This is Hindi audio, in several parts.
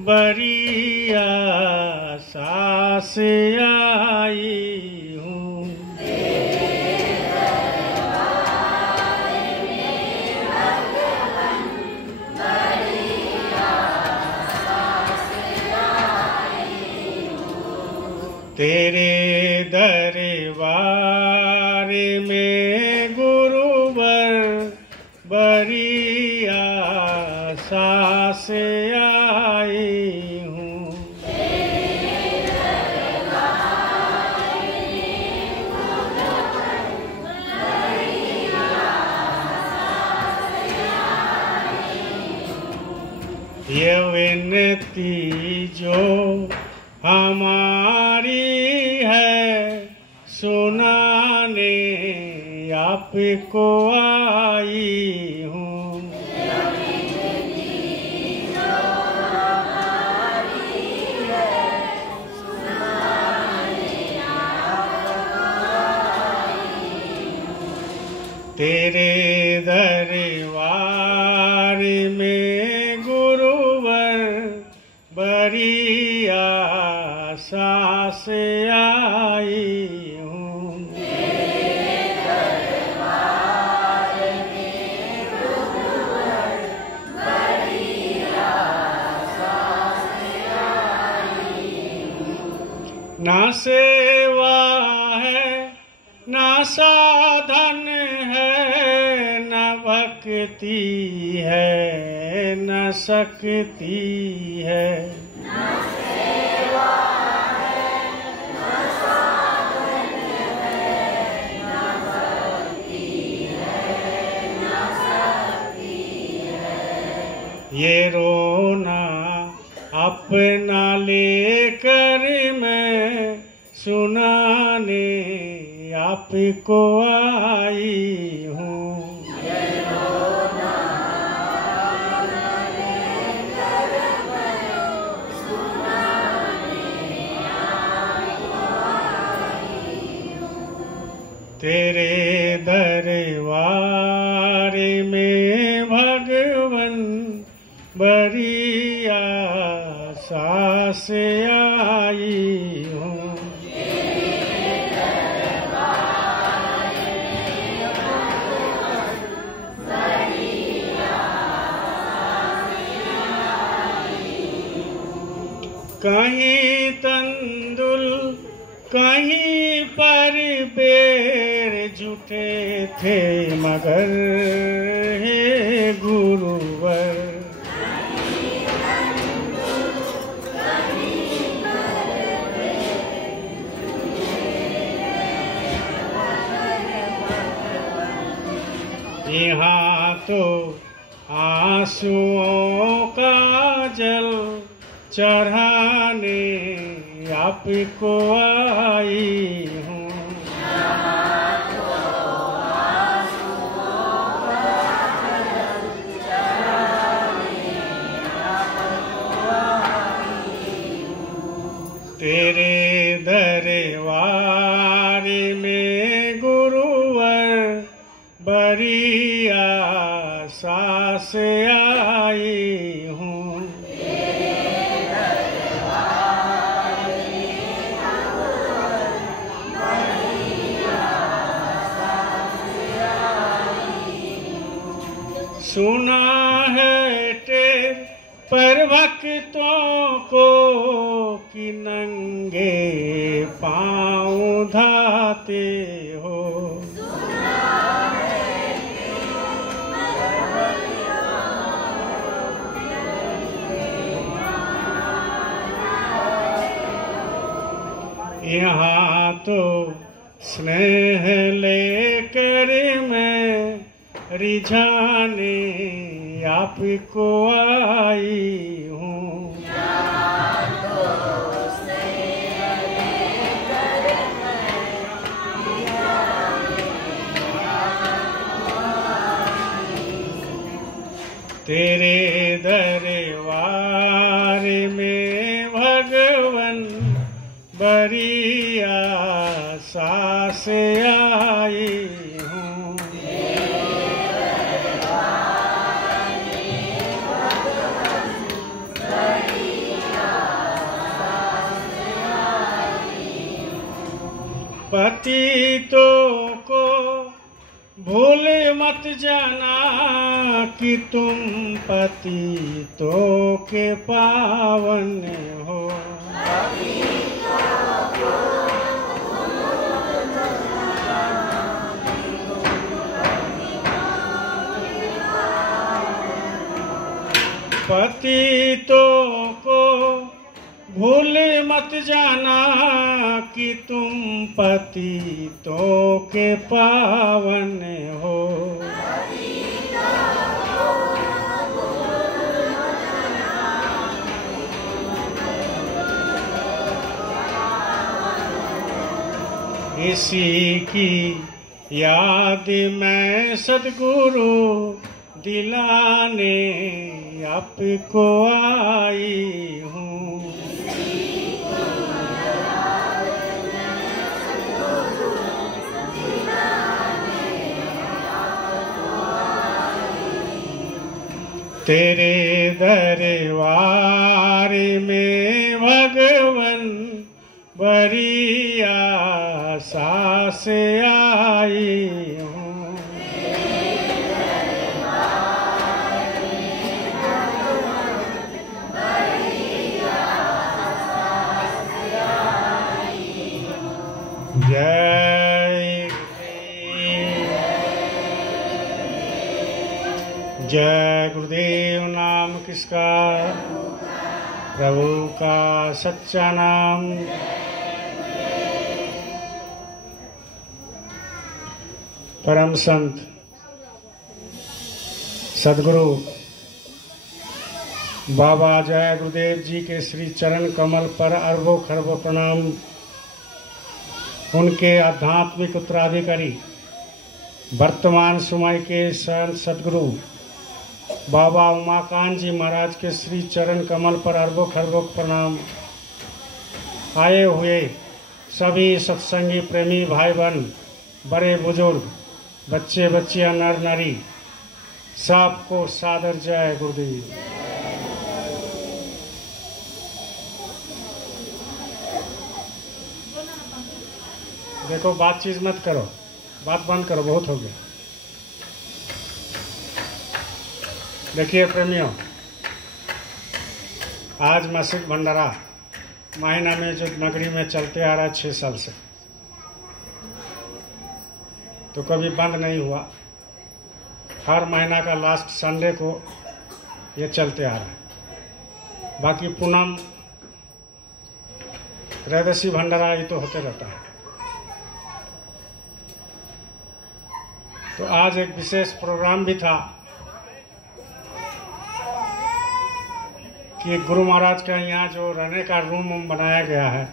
बड़ी आशा से आई हूँ। तेरे दरबार में गुरुवर बड़ी आशा से आई हूँ। ये विनती जो हमारी है सुनाने आपको आई हूँ। तेरे दरबार में गुरुवर बड़ी आशा से आई हूँ। ना सेवा है ना साधन है, न भक्ति है न शक्ति है। ना सेवा है ना साधन है, न भक्ति है न शक्ति है। ये रोना अपना लेकर मैं सुनाने आपको आई हूँ। तेरे दरबार में भगवन बड़ी आशा से आई हूँ। कहीं तंदुल कहीं पर बेर जुटे थे मगर हे गुरुवर। यहाँ तो आंसुओं का जल चढ़ाने आपको आई हूँ। तेरे दरबार में गुरुवर बड़ी आशा से आई हूँ। सुना है टेर पर भक्तों को कि नंगे पाँव धाते हो। यहाँ तो स्नेह लेकर मैं रिझाने आपको आई हूँ। तेरे दरबार में भगवन बड़ी आशा से आई हूँ। पतितों को भूल मत जाना कि तुम पतितों के पावन हो। पतितों को भूल मत जाना कि तुम पतितों के पावन हो। इसी की याद में सद्गुरु दिलाने आपको आई हूँ। तेरे दरबार में भगवन बड़ी आशा से आई हूँ। जय जय गुरुदेव। नाम किसका? प्रभु का सच्चा नाम। परम संत सदगुरु बाबा जय गुरुदेव जी के श्री चरण कमल पर अरबों खरबों प्रणाम। उनके आध्यात्मिक उत्तराधिकारी वर्तमान समय के संत सदगुरु बाबा उमाकांत जी महाराज के श्री चरण कमल पर अरबों खरबों प्रणाम। आए हुए सभी सत्संगी प्रेमी भाई बहन, बड़े बुजुर्ग, बच्चे बच्चियां, नर नारी, सबको सादर जय गुरुदेव। देखो, बातचीत मत करो, बात बंद करो, बहुत हो गया। देखिए प्रेमियों, आज मासिक भंडारा महीना में जो नगरी में चलते आ रहा है 6 साल से, तो कभी बंद नहीं हुआ। हर महीना का लास्ट संडे को ये चलते आ रहा है। बाकी पूनम, त्रयोदशी भंडारा ये तो होते रहता है। तो आज एक विशेष प्रोग्राम भी था कि गुरु महाराज का यहाँ जो रहने का रूम बनाया गया है,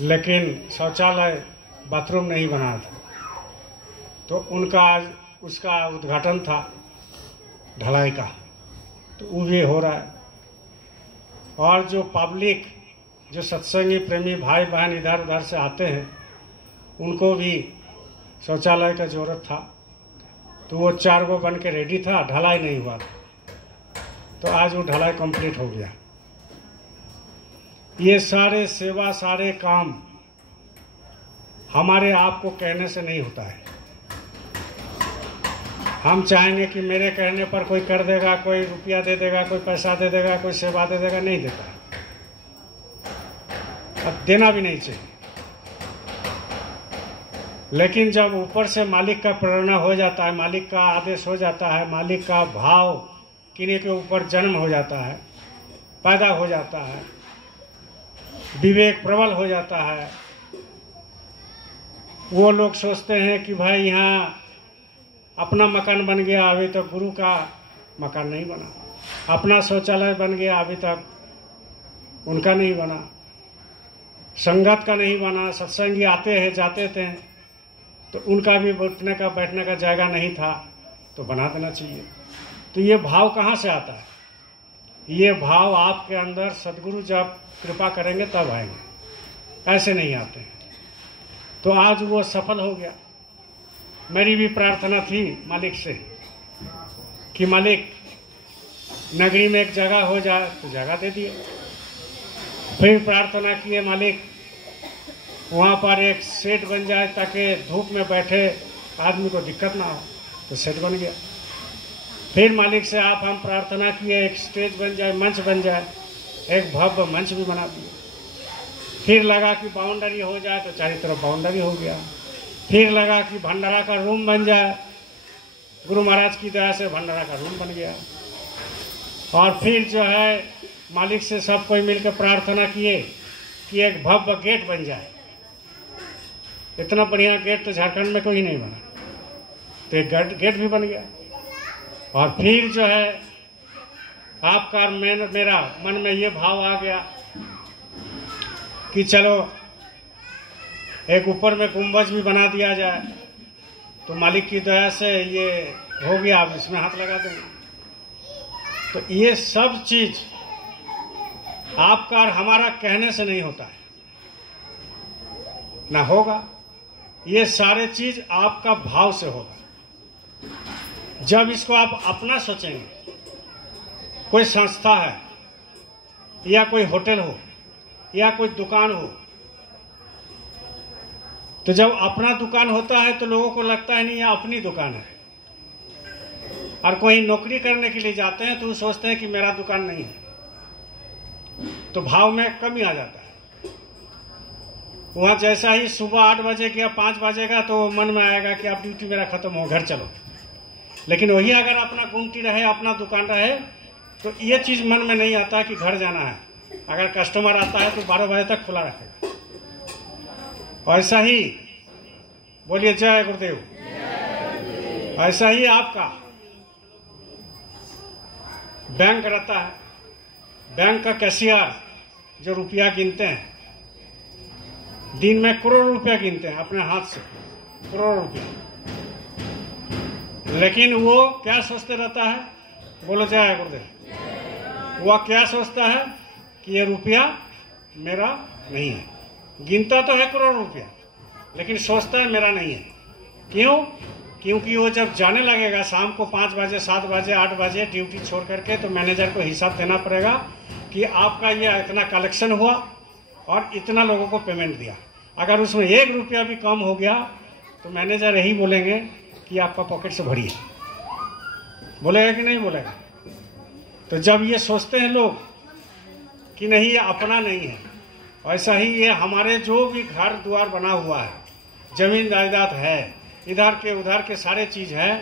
लेकिन शौचालय बाथरूम नहीं बना था, तो उनका आज उसका उद्घाटन था ढलाई का, तो वो भी हो रहा है। और जो पब्लिक, जो सत्संगी प्रेमी भाई बहन इधर उधर से आते हैं, उनको भी शौचालय का जरूरत था, तो वो 4 गो बन के रेडी था, ढलाई नहीं हुआ था, तो आज वो ढलाई कंप्लीट हो गया। ये सारे सेवा, सारे काम हमारे आप को कहने से नहीं होता है। हम चाहेंगे कि मेरे कहने पर कोई कर देगा, कोई रुपया दे देगा, कोई पैसा दे देगा, कोई सेवा दे देगा, नहीं देता, अब देना भी नहीं चाहिए। लेकिन जब ऊपर से मालिक का प्रेरणा हो जाता है, मालिक का आदेश हो जाता है, मालिक का भाव किन्हीं के ऊपर जन्म हो जाता है, पैदा हो जाता है, विवेक प्रबल हो जाता है, वो लोग सोचते हैं कि भाई यहाँ अपना मकान बन गया, अभी तक गुरु का मकान नहीं बना, अपना शौचालय बन गया, अभी तक उनका नहीं बना, संगत का नहीं बना, सत्संगी आते हैं जाते थे तो उनका भी उठने का बैठने का जगह नहीं था, तो बना देना चाहिए। तो ये भाव कहाँ से आता है? ये भाव आपके अंदर सदगुरु जब कृपा करेंगे तब आएंगे, ऐसे नहीं आते हैं। तो आज वो सफल हो गया। मेरी भी प्रार्थना थी मालिक से कि मालिक नगरी में एक जगह हो जाए, तो जगह दे दिए। फिर प्रार्थना किए मालिक वहाँ पर एक शेड बन जाए ताकि धूप में बैठे आदमी को दिक्कत ना हो, तो शेड बन गया। फिर मालिक से आप हम प्रार्थना किए एक स्टेज बन जाए, मंच बन जाए, एक भव्य मंच भी बना दिए। फिर लगा कि बाउंड्री हो जाए, तो चारों तरफ बाउंड्री हो गया। फिर लगा कि भंडारा का रूम बन जाए, गुरु महाराज की दया से भंडारा का रूम बन गया। और फिर जो है मालिक से सब कोई मिलकर प्रार्थना किए कि एक भव्य गेट बन जाए। इतना बढ़िया गेट तो झारखंड में कोई नहीं बना, तो एक गेट भी बन गया। और फिर जो है आपका और मेरा मन में ये भाव आ गया कि चलो एक ऊपर में गुंबज भी बना दिया जाए। तो मालिक की दया से ये हो गया, अब इसमें हाथ लगा देंगे। तो ये सब चीज आपका और हमारा कहने से नहीं होता है, ना होगा। ये सारे चीज आपका भाव से होगा। जब इसको आप अपना सोचेंगे, कोई संस्था है या कोई होटल हो या कोई दुकान हो, तो जब अपना दुकान होता है तो लोगों को लगता है नहीं ये अपनी दुकान है। और कोई नौकरी करने के लिए जाते हैं तो वो सोचते हैं कि मेरा दुकान नहीं है, तो भाव में कमी आ जाता है। वहाँ जैसा ही सुबह 8 बजे या 5 बजेगा तो मन में आएगा कि अब ड्यूटी मेरा खत्म हो, घर चलो। लेकिन वही अगर अपना गुमटी रहे, अपना दुकान रहे, तो ये चीज़ मन में नहीं आता कि घर जाना है। अगर कस्टमर आता है तो 12 बजे तक खुला रखेगा। ऐसा ही बोलिए जय गुरुदेव। ऐसा ही आपका बैंक रहता है, बैंक का कैशियर जो रुपया गिनते हैं, दिन में करोड़ रुपया गिनते हैं अपने हाथ से, करोड़ रुपया। लेकिन वो क्या सोचते रहता है, बोलो जय गुरुदेव। वो क्या सोचता है कि ये रुपया मेरा नहीं है। गिनता तो है करोड़ रुपया, लेकिन सोचता है मेरा नहीं है। क्यों? क्योंकि वो जब जाने लगेगा शाम को 5 बजे, 7 बजे, 8 बजे ड्यूटी छोड़ करके, तो मैनेजर को हिसाब देना पड़ेगा कि आपका ये इतना कलेक्शन हुआ और इतना लोगों को पेमेंट दिया। अगर उसमें 1 रुपया भी कम हो गया तो मैनेजर यही बोलेंगे कि आपका पॉकेट से भरी है। बोलेगा कि नहीं बोलेगा? तो जब ये सोचते हैं लोग कि नहीं ये अपना नहीं है, ऐसा ही ये हमारे जो भी घर द्वार बना हुआ है, जमीन जायदाद है, इधर के उधर के सारे चीज है,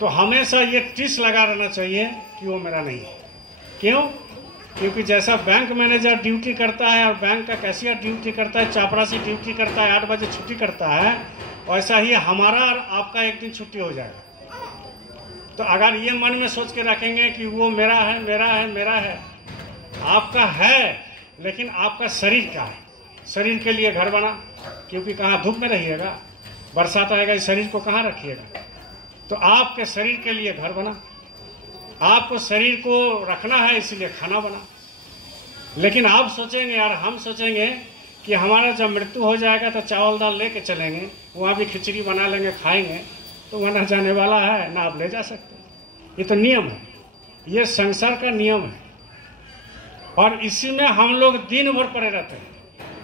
तो हमेशा ये टिस लगा रहना चाहिए कि वो मेरा नहीं है। क्यों? क्योंकि जैसा बैंक मैनेजर ड्यूटी करता है और बैंक का कैशियर ड्यूटी करता है, चापरासी ड्यूटी करता है, 8 बजे छुट्टी करता है, वैसा ही हमारा और आपका एक दिन छुट्टी हो जाएगा। तो अगर ये मन में सोच के रखेंगे कि वो मेरा है, मेरा है, मेरा है, आपका है, लेकिन आपका शरीर का है। शरीर के लिए घर बना, क्योंकि कहाँ धूप में रहिएगा, बरसात आएगा, इस शरीर को कहाँ रखिएगा। तो आपके शरीर के लिए घर बना, आपको शरीर को रखना है, इसलिए खाना बना। लेकिन आप सोचेंगे और हम सोचेंगे कि हमारा जब मृत्यु हो जाएगा तो चावल दाल लेके चलेंगे, वहाँ भी खिचड़ी बना लेंगे, खाएंगे, तो वहाँ ना जाने वाला है ना आप ले जा सकते। ये तो नियम है, ये संसार का नियम है। और इसी में हम लोग दिन भर पड़े रहते हैं,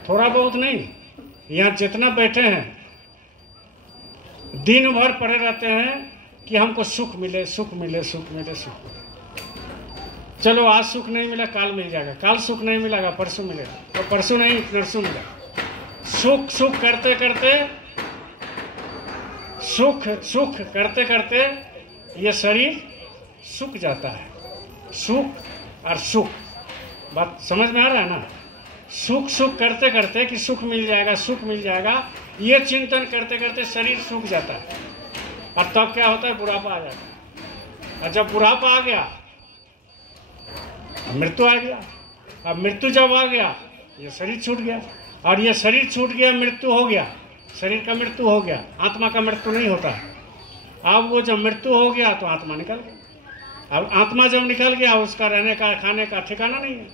थोड़ा बहुत नहीं। यहाँ जितना बैठे हैं दिन भर पड़े रहते हैं कि हमको सुख मिले, सुख मिले, सुख मिले, सुख मिले। चलो आज सुख नहीं मिला, काल मिल जाएगा, काल सुख नहीं मिलेगा, परसों मिलेगा, और परसों नहीं नरसों मिलेगा। सुख सुख करते करते, सुख सुख करते करते ये शरीर सूख जाता है। सुख और सुख, बात समझ में आ रहा है ना? सुख सुख करते करते कि सुख मिल जाएगा, सुख मिल जाएगा, ये चिंतन करते करते शरीर सूख जाता है। और तब क्या होता है? बुढ़ापा आ जाता है। और जब बुढ़ापा आ गया, मृत्यु आ गया। अब मृत्यु जब आ गया, ये शरीर छूट गया, और ये शरीर छूट गया, मृत्यु हो गया, शरीर का मृत्यु हो गया। आत्मा का मृत्यु नहीं होता है। अब वो जब मृत्यु हो गया तो आत्मा निकल गया। अब आत्मा जब निकल गया, उसका रहने का, खाने का ठिकाना नहीं है।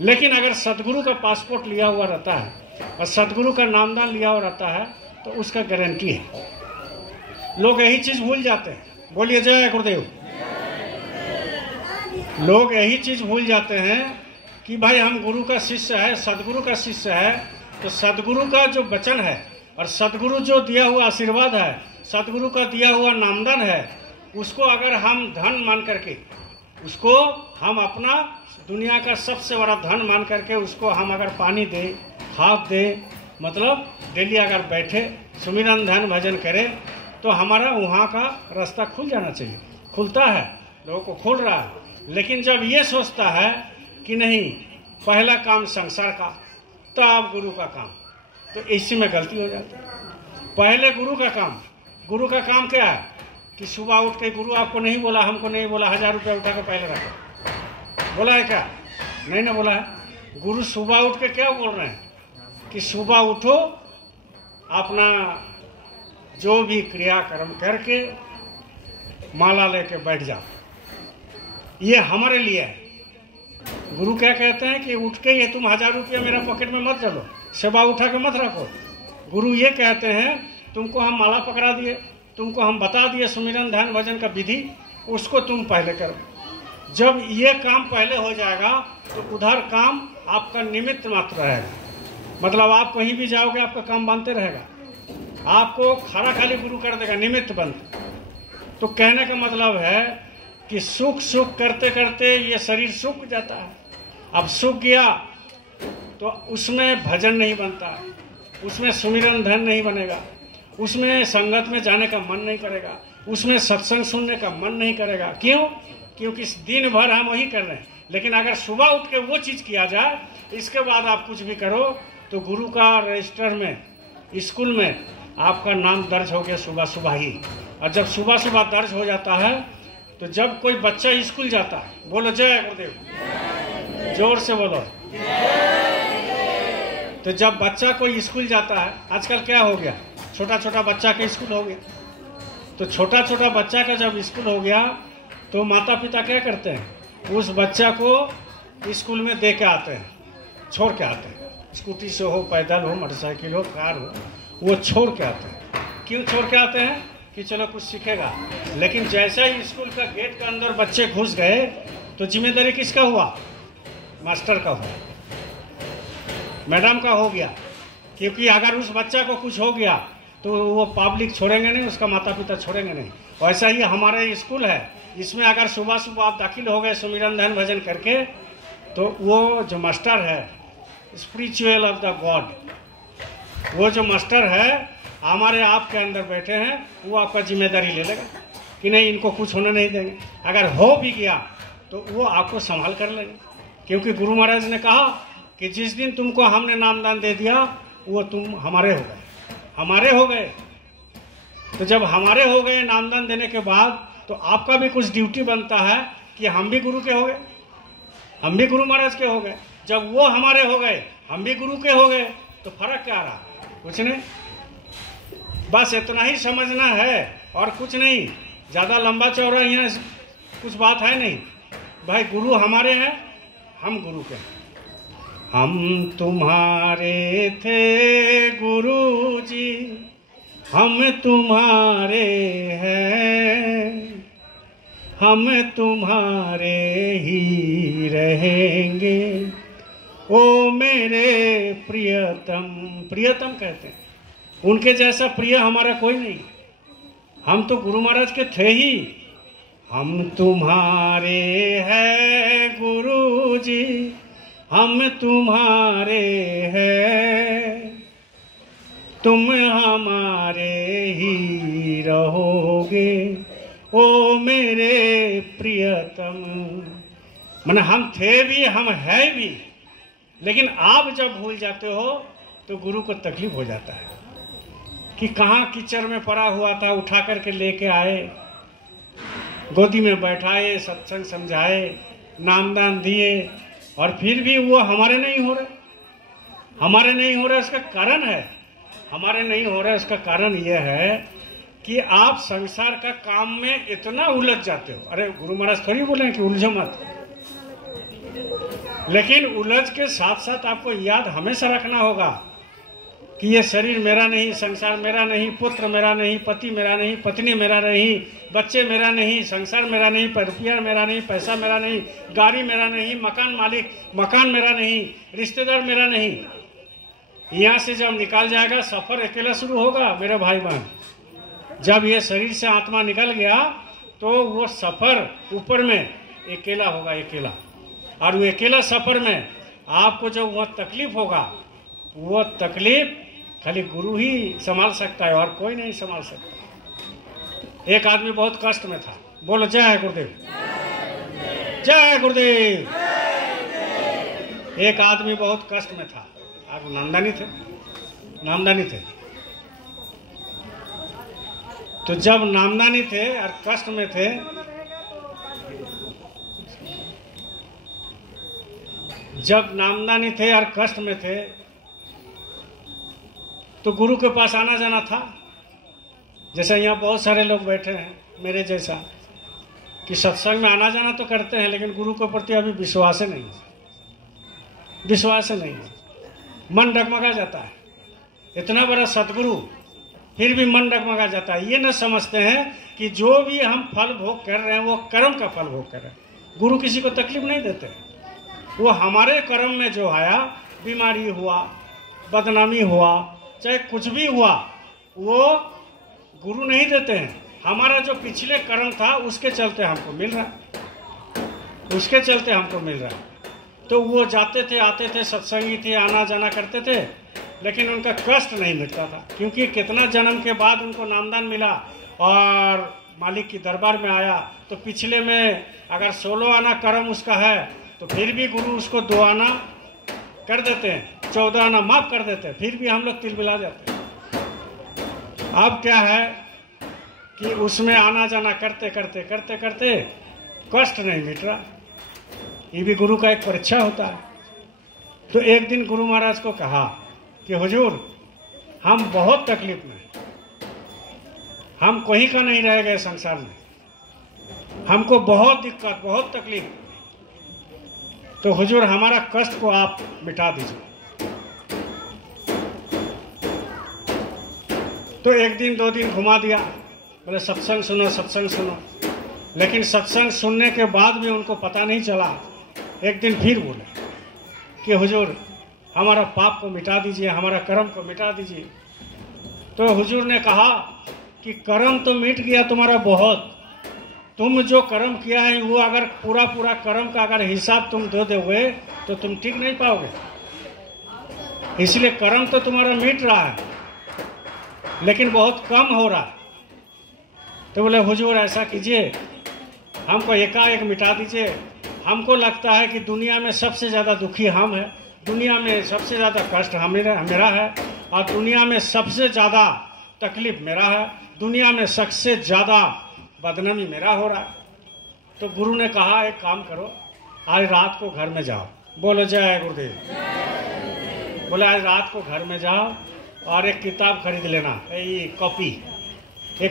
लेकिन अगर सदगुरु का पासपोर्ट लिया हुआ रहता है और सदगुरु का नामदान लिया हुआ रहता है, तो उसका गारंटी है। लोग यही चीज भूल जाते हैं। बोलिए जय गुरुदेव। लोग यही चीज भूल जाते हैं कि भाई हम गुरु का शिष्य है, सदगुरु का शिष्य है, तो सदगुरु का जो वचन है और सदगुरु जो दिया हुआ आशीर्वाद है, सदगुरु का दिया हुआ नामदान है, उसको अगर हम धन मान करके, उसको हम अपना दुनिया का सबसे बड़ा धन मान करके उसको हम अगर पानी दे, खाद दे, मतलब डेली अगर बैठे सुमिरन ध्यान भजन करें तो हमारा वहाँ का रास्ता खुल जाना चाहिए। खुलता है, लोगों को खुल रहा है। लेकिन जब ये सोचता है कि नहीं पहला काम संसार का तब गुरु का काम, तो इसी में गलती हो जाती है। पहले गुरु का काम क्या है कि सुबह उठ के, गुरु आपको नहीं बोला, हमको नहीं बोला 1000 रुपया उठा के पहले रखो, बोला है क्या? नहीं ना बोला है। गुरु सुबह उठ के क्या बोल रहे हैं कि सुबह उठो, अपना जो भी क्रियाक्रम करके माला लेके बैठ जाओ। ये हमारे लिए है। गुरु क्या कहते हैं कि उठ के ये तुम 1000 रुपया मेरा पॉकेट में मत डालो, सेवा उठा के मत रखो। गुरु ये कहते हैं तुमको हम माला पकड़ा दिए, तुमको हम बता दिए सुमिरन ध्यान भजन का विधि, उसको तुम पहले करो। जब ये काम पहले हो जाएगा तो उधर काम आपका निमित्त मात्र रहेगा, मतलब आप कहीं भी जाओगे आपका काम बनते रहेगा, आपको खड़ा खाली गुरु कर देगा, निमित्त बंद। तो कहने का मतलब है कि सुख सुख करते करते ये शरीर सूख जाता है। अब सूख गया तो उसमें भजन नहीं बनता, उसमें सुमिरन धन नहीं बनेगा, उसमें संगत में जाने का मन नहीं करेगा, उसमें सत्संग सुनने का मन नहीं करेगा। क्यों? क्योंकि दिन भर हम वही कर रहे हैं। लेकिन अगर सुबह उठ के वो चीज़ किया जाए, इसके बाद आप कुछ भी करो तो गुरु का रजिस्टर में, स्कूल में आपका नाम दर्ज हो गया सुबह सुबह ही। और जब सुबह सुबह दर्ज हो जाता है तो जब कोई बच्चा स्कूल जाता है, बोलो जय गुरुदेव, जोर से बोलो। तो जब बच्चा कोई स्कूल जाता है, आजकल क्या हो गया, छोटा छोटा बच्चा का स्कूल हो गया, तो छोटा छोटा बच्चा का जब स्कूल हो गया तो माता पिता क्या करते हैं, उस बच्चा को स्कूल में दे के आते हैं, छोड़ के आते हैं। स्कूटी से हो, पैदल हो, मोटरसाइकिल हो, कार हो, वो छोड़ के आते हैं। क्यों छोड़ के आते हैं? कि चलो कुछ सीखेगा। लेकिन जैसा ही स्कूल का गेट के अंदर बच्चे घुस गए तो जिम्मेदारी किसका हुआ? मास्टर का हुआ, मैडम का हो गया। क्योंकि अगर उस बच्चा को कुछ हो गया तो वो पब्लिक छोड़ेंगे नहीं, उसका माता पिता छोड़ेंगे नहीं। वैसा ही हमारे स्कूल है, इसमें अगर सुबह सुबह आप दाखिल हो गए सुमिरन ध्यान भजन करके, तो वो जो मास्टर है, स्पिरिचुअल ऑफ द गॉड, वो जो मास्टर है हमारे आपके अंदर बैठे हैं, वो आपका जिम्मेदारी ले लेगा कि नहीं इनको कुछ होने नहीं देंगे। अगर हो भी गया तो वो आपको संभाल कर लेंगे। क्योंकि गुरु महाराज ने कहा कि जिस दिन तुमको हमने नामदान दे दिया वो तुम हमारे हो गए, हमारे हो गए। तो जब हमारे हो गए नामदान देने के बाद, तो आपका भी कुछ ड्यूटी बनता है कि हम भी गुरु के हो गए, हम भी गुरु महाराज के हो गए। जब वो हमारे हो गए, हम भी गुरु के हो गए, तो फर्क क्या रहा? कुछ नहीं। बस इतना ही समझना है और कुछ नहीं, ज़्यादा लंबा चौड़ा यहाँ कुछ बात है नहीं। भाई गुरु हमारे हैं, हम गुरु के हैं। हम तुम्हारे थे गुरु जी, हम तुम्हारे हैं, हम तुम्हारे ही रहेंगे। ओ मेरे प्रियतम, प्रियतम कहते हैं, उनके जैसा प्रिय हमारा कोई नहीं। हम तो गुरु महाराज के थे ही। हम तुम्हारे हैं गुरु जी, हम तुम्हारे हैं, तुम हमारे ही रहोगे। ओ मेरे प्रियतम, माने हम थे भी, हम है भी। लेकिन आप जब भूल जाते हो तो गुरु को तकलीफ हो जाता है कि कहाँ कीचड़ में पड़ा हुआ था, उठा करके लेके आए, गोदी में बैठाए, सत्संग समझाए, नामदान दिए, और फिर भी वो हमारे नहीं हो रहे। हमारे नहीं हो रहे इसका कारण है, हमारे नहीं हो रहे इसका कारण यह है कि आप संसार का काम में इतना उलझ जाते हो। अरे गुरु महाराज थोड़ी बोले कि उलझो मत, लेकिन उलझ के साथ साथ आपको याद हमेशा रखना होगा कि ये शरीर मेरा नहीं, संसार मेरा नहीं, पुत्र मेरा नहीं, पति मेरा नहीं, पत्नी मेरा नहीं, बच्चे मेरा नहीं, संसार मेरा नहीं, रुपया मेरा नहीं, पैसा मेरा नहीं, गाड़ी मेरा नहीं, मकान मालिक मकान मेरा नहीं, रिश्तेदार मेरा नहीं। यहाँ से जब निकल जाएगा सफर अकेला शुरू होगा मेरे भाई बहन। जब ये शरीर से आत्मा निकल गया तो वो सफर ऊपर में अकेला होगा, अकेला। और वो अकेला सफर में आपको जो वह तकलीफ होगा, वो तकलीफ खाली गुरु ही संभाल सकता है और कोई नहीं संभाल सकता। एक आदमी बहुत कष्ट में था, बोलो जय गुरुदेव, जय गुरुदेव। एक आदमी बहुत कष्ट में था और नामदानी थे, नामदानी थे। तो जब नामदानी थे और कष्ट में थे, जब नामदानी थे और कष्ट में थे, तो गुरु के पास आना जाना था। जैसे यहाँ बहुत सारे लोग बैठे हैं मेरे जैसा, कि सत्संग में आना जाना तो करते हैं, लेकिन गुरु के प्रति अभी विश्वास नहीं है, विश्वास नहीं है। मन डगमगा जाता है। इतना बड़ा सतगुरु फिर भी मन डगमगा जाता है। ये न समझते हैं कि जो भी हम फल भोग कर रहे हैं वो कर्म का फल भोग कर रहे हैं। गुरु किसी को तकलीफ नहीं देते। वो हमारे कर्म में जो आया, बीमारी हुआ, बदनामी हुआ, चाहे कुछ भी हुआ, वो गुरु नहीं देते हैं। हमारा जो पिछले कर्म था उसके चलते हमको मिल रहा है, उसके चलते हमको मिल रहा है। तो वो जाते थे, आते थे, सत्संगी थे, आना जाना करते थे, लेकिन उनका कष्ट नहीं मिटता था। क्योंकि कितना जन्म के बाद उनको नामदान मिला और मालिक की दरबार में आया, तो पिछले में अगर 16 आना कर्म उसका है तो फिर भी गुरु उसको 2 आना कर देते हैं, 14 आना माफ कर देते हैं, फिर भी हम लोग तिलमिला जाते हैं। अब क्या है कि उसमें आना जाना करते करते करते करते कष्ट नहीं मिट रहा। ये भी गुरु का एक परीक्षा होता है। तो एक दिन गुरु महाराज को कहा कि हुजूर, हम बहुत तकलीफ में, हम कोई का नहीं रह गए संसार में, हमको बहुत दिक्कत, बहुत तकलीफ। तो हुजूर हमारा कष्ट को आप मिटा दीजिए। तो एक दिन 2 दिन घुमा दिया, बोले सत्संग सुनो, सत्संग सुनो। लेकिन सत्संग सुनने के बाद भी उनको पता नहीं चला। एक दिन फिर बोले कि हुजूर हमारा पाप को मिटा दीजिए, हमारा कर्म को मिटा दीजिए। तो हुजूर ने कहा कि कर्म तो मिट गया तुम्हारा बहुत, तुम जो कर्म किया है वो अगर पूरा पूरा कर्म का अगर हिसाब तुम दे दोगे तो तुम ठीक नहीं पाओगे। इसलिए कर्म तो तुम्हारा मिट रहा है, लेकिन बहुत कम हो रहा है। तो बोले हुजूर ऐसा कीजिए, हमको एकाएक मिटा दीजिए। हमको लगता है कि दुनिया में सबसे ज़्यादा दुखी हम हैं, दुनिया में सबसे ज़्यादा कष्ट मेरा है, और दुनिया में सबसे ज़्यादा तकलीफ मेरा है, दुनिया में सबसे ज़्यादा बदनामी मेरा हो रहा है। तो गुरु ने कहा एक काम करो, आज रात को घर में जाओ। बोलो जय गुरुदेव। बोले आज रात को घर में जाओ और एक किताब खरीद लेना, एक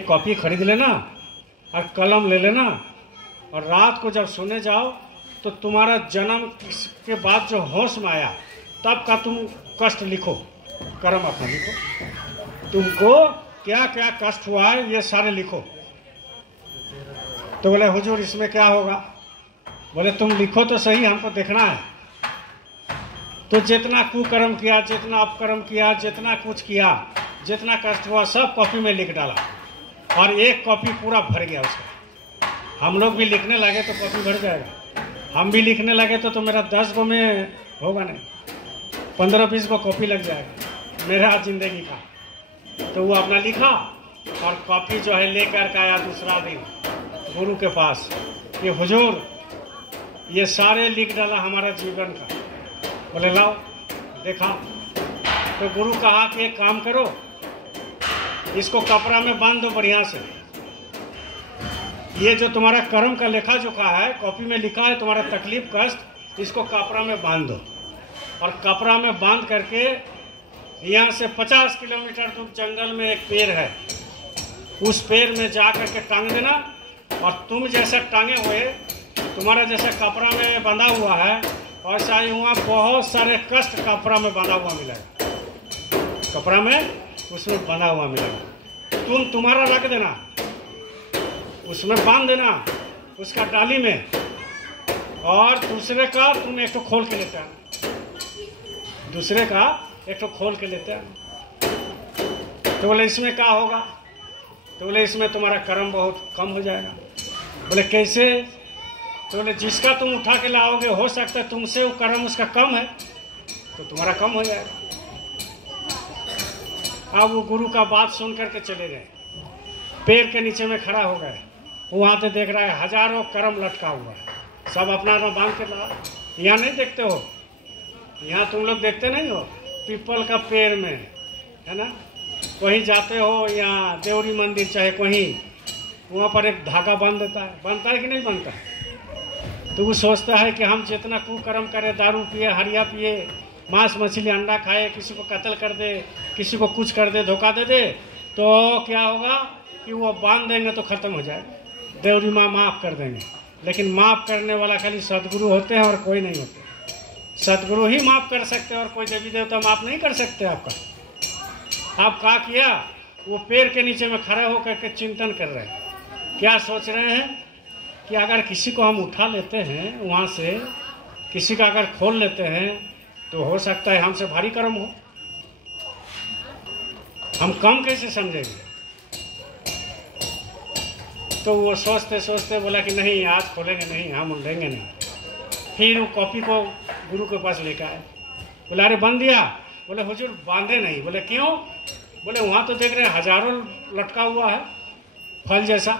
कॉपी खरीद लेना और कलम ले लेना, और रात को जब सोने जाओ तो तुम्हारा जन्म के बाद जो होश में आया तब का तुम कष्ट लिखो, कर्म अपना लिखो, तुमको क्या क्या कष्ट हुआ है ये सारे लिखो। तो बोले हुजूर इसमें क्या होगा? बोले तुम लिखो तो सही, हमको देखना है। तो जितना कुकर्म किया, जितना अपकर्म किया, जितना कुछ किया, जितना कष्ट हुआ सब कॉपी में लिख डाला, और एक कॉपी पूरा भर गया उसका। हम लोग भी लिखने लगे तो कॉपी भर जाएगा। हम भी लिखने लगे तो मेरा 10 गो में होगा नहीं, 15-20 गो कॉपी लग जाएगा मेरा जिंदगी का। तो वो अपना लिखा और कॉपी जो है लेकर के आया दूसरा दिन गुरु के पास कि हुजूर ये सारे लिख डाला हमारा जीवन का। बोले लाओ, देखा। तो गुरु कहा कि एक काम करो, इसको कपड़ा में बांध दो बढ़िया से। ये जो तुम्हारा कर्म का लेखा जोखा है, कॉपी में लिखा है तुम्हारा तकलीफ कष्ट, इसको कपड़ा में बांध दो। और कपड़ा में बांध करके यहाँ से 50 किलोमीटर दूर जंगल में एक पेड़ है, उस पेड़ में जा करके टांग देना। और तुम जैसा टांगे हुए, तुम्हारा जैसा कपड़ा में बंधा हुआ है, वैसा ही हुआ बहुत सारे कष्ट कपड़ा में बंधा हुआ मिलेगा, कपड़ा में उसमें बंधा हुआ मिलेगा। तुम्हारा रख देना, उसमें बांध देना उसका डाली में, और दूसरे का तुम एक तो खोल के लेते आना, दूसरे का एक तो खोल के लेते हैं। तो बोले इसमें क्या होगा? तो बोले इसमें तुम्हारा कर्म बहुत कम हो जाएगा। बोले कैसे? तो बोले जिसका तुम उठा के लाओगे हो सकता है तुमसे वो कर्म उसका कम है तो तुम्हारा कम हो जाएगा। अब वो गुरु का बात सुन करके चले गए, पेड़ के नीचे में खड़ा हो गए। वहाँ से देख रहा है हजारों कर्म लटका हुआ है, सब अपना अपना बांध के ला। यहाँ नहीं देखते हो, यहाँ तुम लोग देखते नहीं हो, पीपल का पेड़ में है ना, कहीं जाते हो यहाँ देवरी मंदिर चाहे कहीं, वहाँ पर एक धागा बांध देता है, बनता है कि नहीं बनता? तो वो सोचता है कि हम जितना कुकर्म करें, दारू पिए, हरिया पिए, मांस मछली अंडा खाए, किसी को कत्ल कर दे, किसी को कुछ कर दे, धोखा दे दे, तो क्या होगा कि वो बांध देंगे तो ख़त्म हो जाएगा, देवरी माँ माफ़ कर देंगे। लेकिन माफ़ करने वाला खाली सदगुरु होते हैं और कोई नहीं होते। सदगुरु ही माफ़ कर सकते हैं और कोई देवी देवता माफ़ नहीं कर सकते आपका। आप क्या किया? वो पेड़ के नीचे में खड़े होकर के चिंतन कर रहे हैं। क्या सोच रहे हैं कि अगर किसी को हम उठा लेते हैं वहाँ से, किसी का अगर खोल लेते हैं तो हो सकता है हमसे भारी कर्म हो, हम कम कैसे समझेंगे? तो वो सोचते सोचते बोला कि नहीं आज खोलेंगे नहीं, हम उठेंगे नहीं। फिर वो कॉपी को गुरु के पास लेकर आए। बोला अरे बंद दिया? बोले हुजूर बांधे नहीं। बोले क्यों? बोले वहाँ तो देख रहे हैं हजारों लटका हुआ है, फल जैसा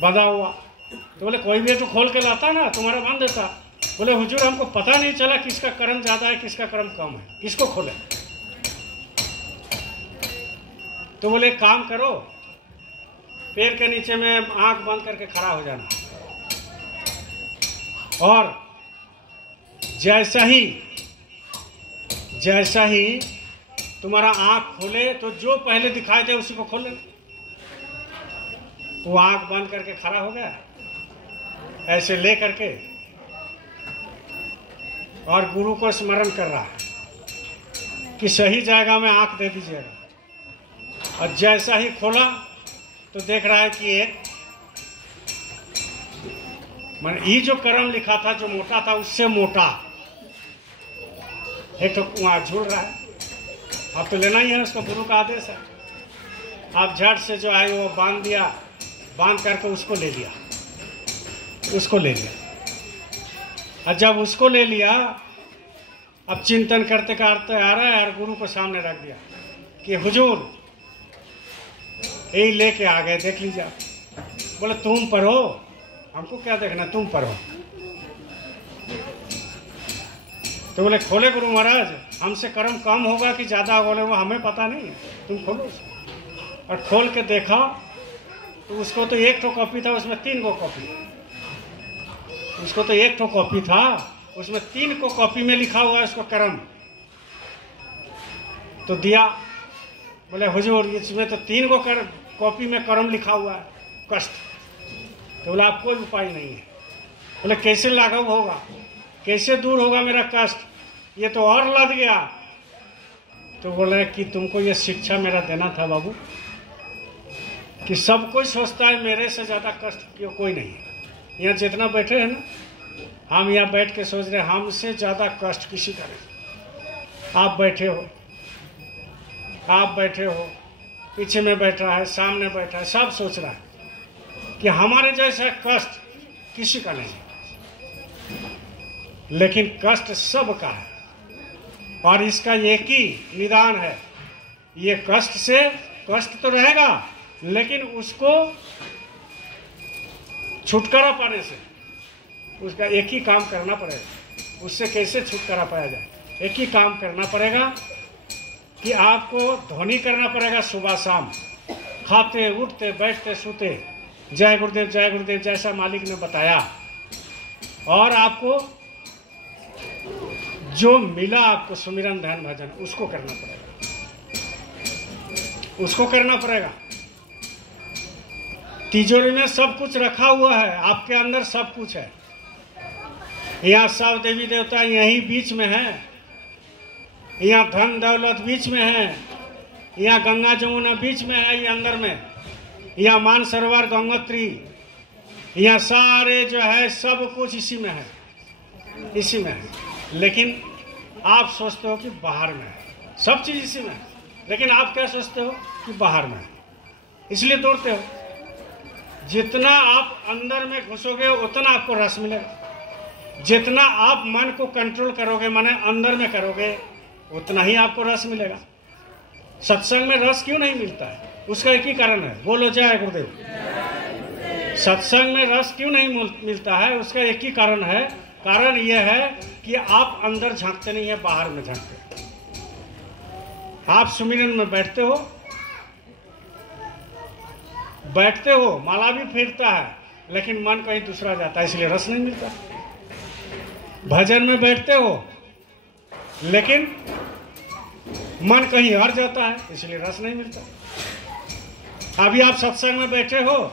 बंधा हुआ। तो बोले कोई भी तो खोल के लाता ना, तुम्हारा बांध देता। बोले हुजूर हमको पता नहीं चला किसका कर्म ज़्यादा है किसका कर्म कम है, किसको खोले? तो बोले काम करो, पेड़ के नीचे में आंख बंद करके खड़ा हो जाना, और जैसा ही तुम्हारा आंख खोले तो जो पहले दिखाई दे उसी को खोल लेना। वो आंख बंद करके खड़ा हो गया ऐसे ले करके, और गुरु को स्मरण कर रहा है कि सही जगह में आंख दे दीजिएगा। और जैसा ही खोला तो देख रहा है कि एक ये जो कर्म लिखा था जो मोटा था उससे मोटा एक तो वहाँ झूल रहा है। अब तो लेना ही है, उसका गुरु का आदेश है। आप झट से जो आए वो बांध दिया, बांध करके उसको ले लिया। और जब उसको ले लिया, अब चिंतन करते करते आ रहा है और गुरु को सामने रख दिया कि हुजूर यही लेके आ गए, देख लीजिए। बोले तुम पढ़ो, हमको क्या देखना, तुम पढ़ो। तो बोले खोले गुरु महाराज, हमसे कर्म कम होगा कि ज़्यादा? बोले वो हमें पता नहीं है, तुम खोलो उसको। और खोल के देखा तो उसको तो एक ठो कॉपी था, उसमें 3 गो कॉपी। उसको तो एक ठो कॉपी था, उसमें 3 को कॉपी में लिखा हुआ है उसको कर्म। तो दिया। बोले हुजूर इसमें तो 3 को कॉपी में कर्म लिखा हुआ है, कष्ट। तो बोला आप कोई उपाय नहीं है। बोले कैसे लाघव होगा, कैसे दूर होगा मेरा कष्ट, ये तो और लद गया। तो बोले कि तुमको ये शिक्षा मेरा देना था बाबू, कि सब कोई सोचता है मेरे से ज़्यादा कष्ट कोई नहीं है। यहाँ जितना बैठे हैं ना, हम यहाँ बैठ के सोच रहे हमसे ज़्यादा कष्ट किसी का नहीं। आप बैठे हो, पीछे में बैठा है, सामने बैठा है, सब सोच रहा है कि हमारे जैसा कष्ट किसी का नहीं। लेकिन कष्ट सबका है और इसका एक ही निदान है। ये कष्ट तो रहेगा, लेकिन उसको छुटकारा पाने से उसका एक ही काम करना पड़ेगा। उससे कैसे छुटकारा पाया जाए? एक ही काम करना पड़ेगा कि आपको ध्वनि करना पड़ेगा सुबह शाम, खाते उठते बैठते सोते, जय गुरुदेव जैसा मालिक ने बताया। और आपको जो मिला आपको सुमिरन ध्यान भजन उसको करना पड़ेगा। तिजोरी में सब कुछ रखा हुआ है, आपके अंदर सब कुछ है। यहाँ सब देवी देवता यहीं बीच में है, यहाँ धन दौलत बीच में है, यहाँ गंगा जमुना बीच में है, ये अंदर में, यहाँ मानसरोवर गंगोत्री, यहाँ सारे जो है सब कुछ इसी में है। लेकिन आप सोचते हो कि बाहर में है, सब चीज इसी में है, लेकिन आप क्या सोचते हो कि बाहर में है, इसलिए दौड़ते हो। जितना आप अंदर में घुसोगे उतना आपको रस मिलेगा। जितना आप मन को कंट्रोल करोगे, माने अंदर में करोगे, उतना ही आपको रस मिलेगा। सत्संग में रस क्यों नहीं मिलता है? उसका एक ही कारण है, बोलो जय गुरुदेव। सत्संग में रस क्यों नहीं मिलता है? उसका एक ही कारण है। कारण यह है कि आप अंदर झांकते नहीं है, बाहर में झांकते। आप सुमिरन में बैठते हो, माला भी फेरता है, लेकिन मन कहीं दूसरा जाता है, इसलिए रस नहीं मिलता। भजन में बैठते हो, लेकिन मन कहीं और जाता है, इसलिए रस नहीं मिलता। अभी आप सत्संग में बैठे हो,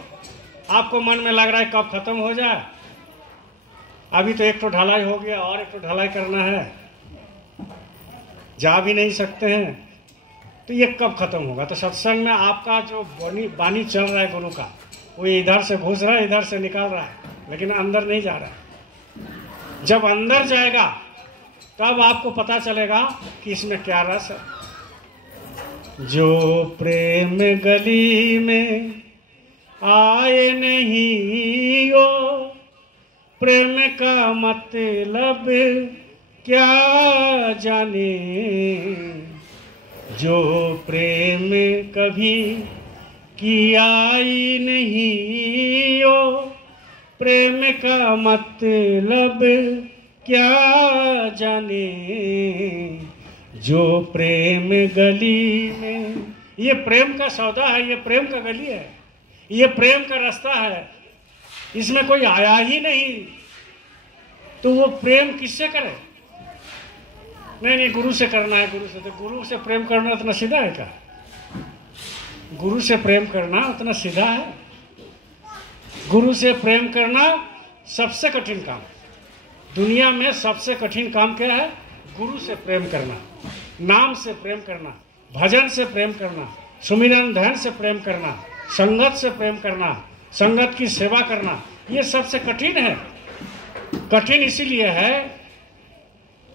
आपको मन में लग रहा है कब खत्म हो जाए, अभी तो एक तो ढलाई हो गया और एक तो ढलाई करना है, जा भी नहीं सकते हैं, तो ये कब खत्म होगा? तो सत्संग में आपका जो बानी चल रहा है गुरु का, वो इधर से घुस रहा है, इधर से निकाल रहा है, लेकिन अंदर नहीं जा रहा है। जब अंदर जाएगा तब आपको पता चलेगा कि इसमें क्या रस है। जो प्रेम गली में आए नहीं हो, प्रेम का मतलब क्या जाने। जो प्रेम कभी किया ही नहीं हो, प्रेम का मतलब क्या जाने। जो प्रेम गली में, ये प्रेम का सौदा है, ये प्रेम का गली है, ये प्रेम का रास्ता है, इसमें कोई आया ही नहीं, तो वो प्रेम किससे करे? नहीं, गुरु से करना है, गुरु से। तो गुरु से प्रेम करना उतना सीधा है क्या? गुरु से प्रेम करना उतना सीधा है? गुरु से प्रेम करना सबसे कठिन काम है। दुनिया में सबसे कठिन काम क्या है? गुरु से प्रेम करना, नाम से प्रेम करना, भजन से प्रेम करना, सुमिरन ध्यान से प्रेम करना, संगत से प्रेम करना, संगत की सेवा करना, ये सबसे कठिन है। कठिन इसीलिए है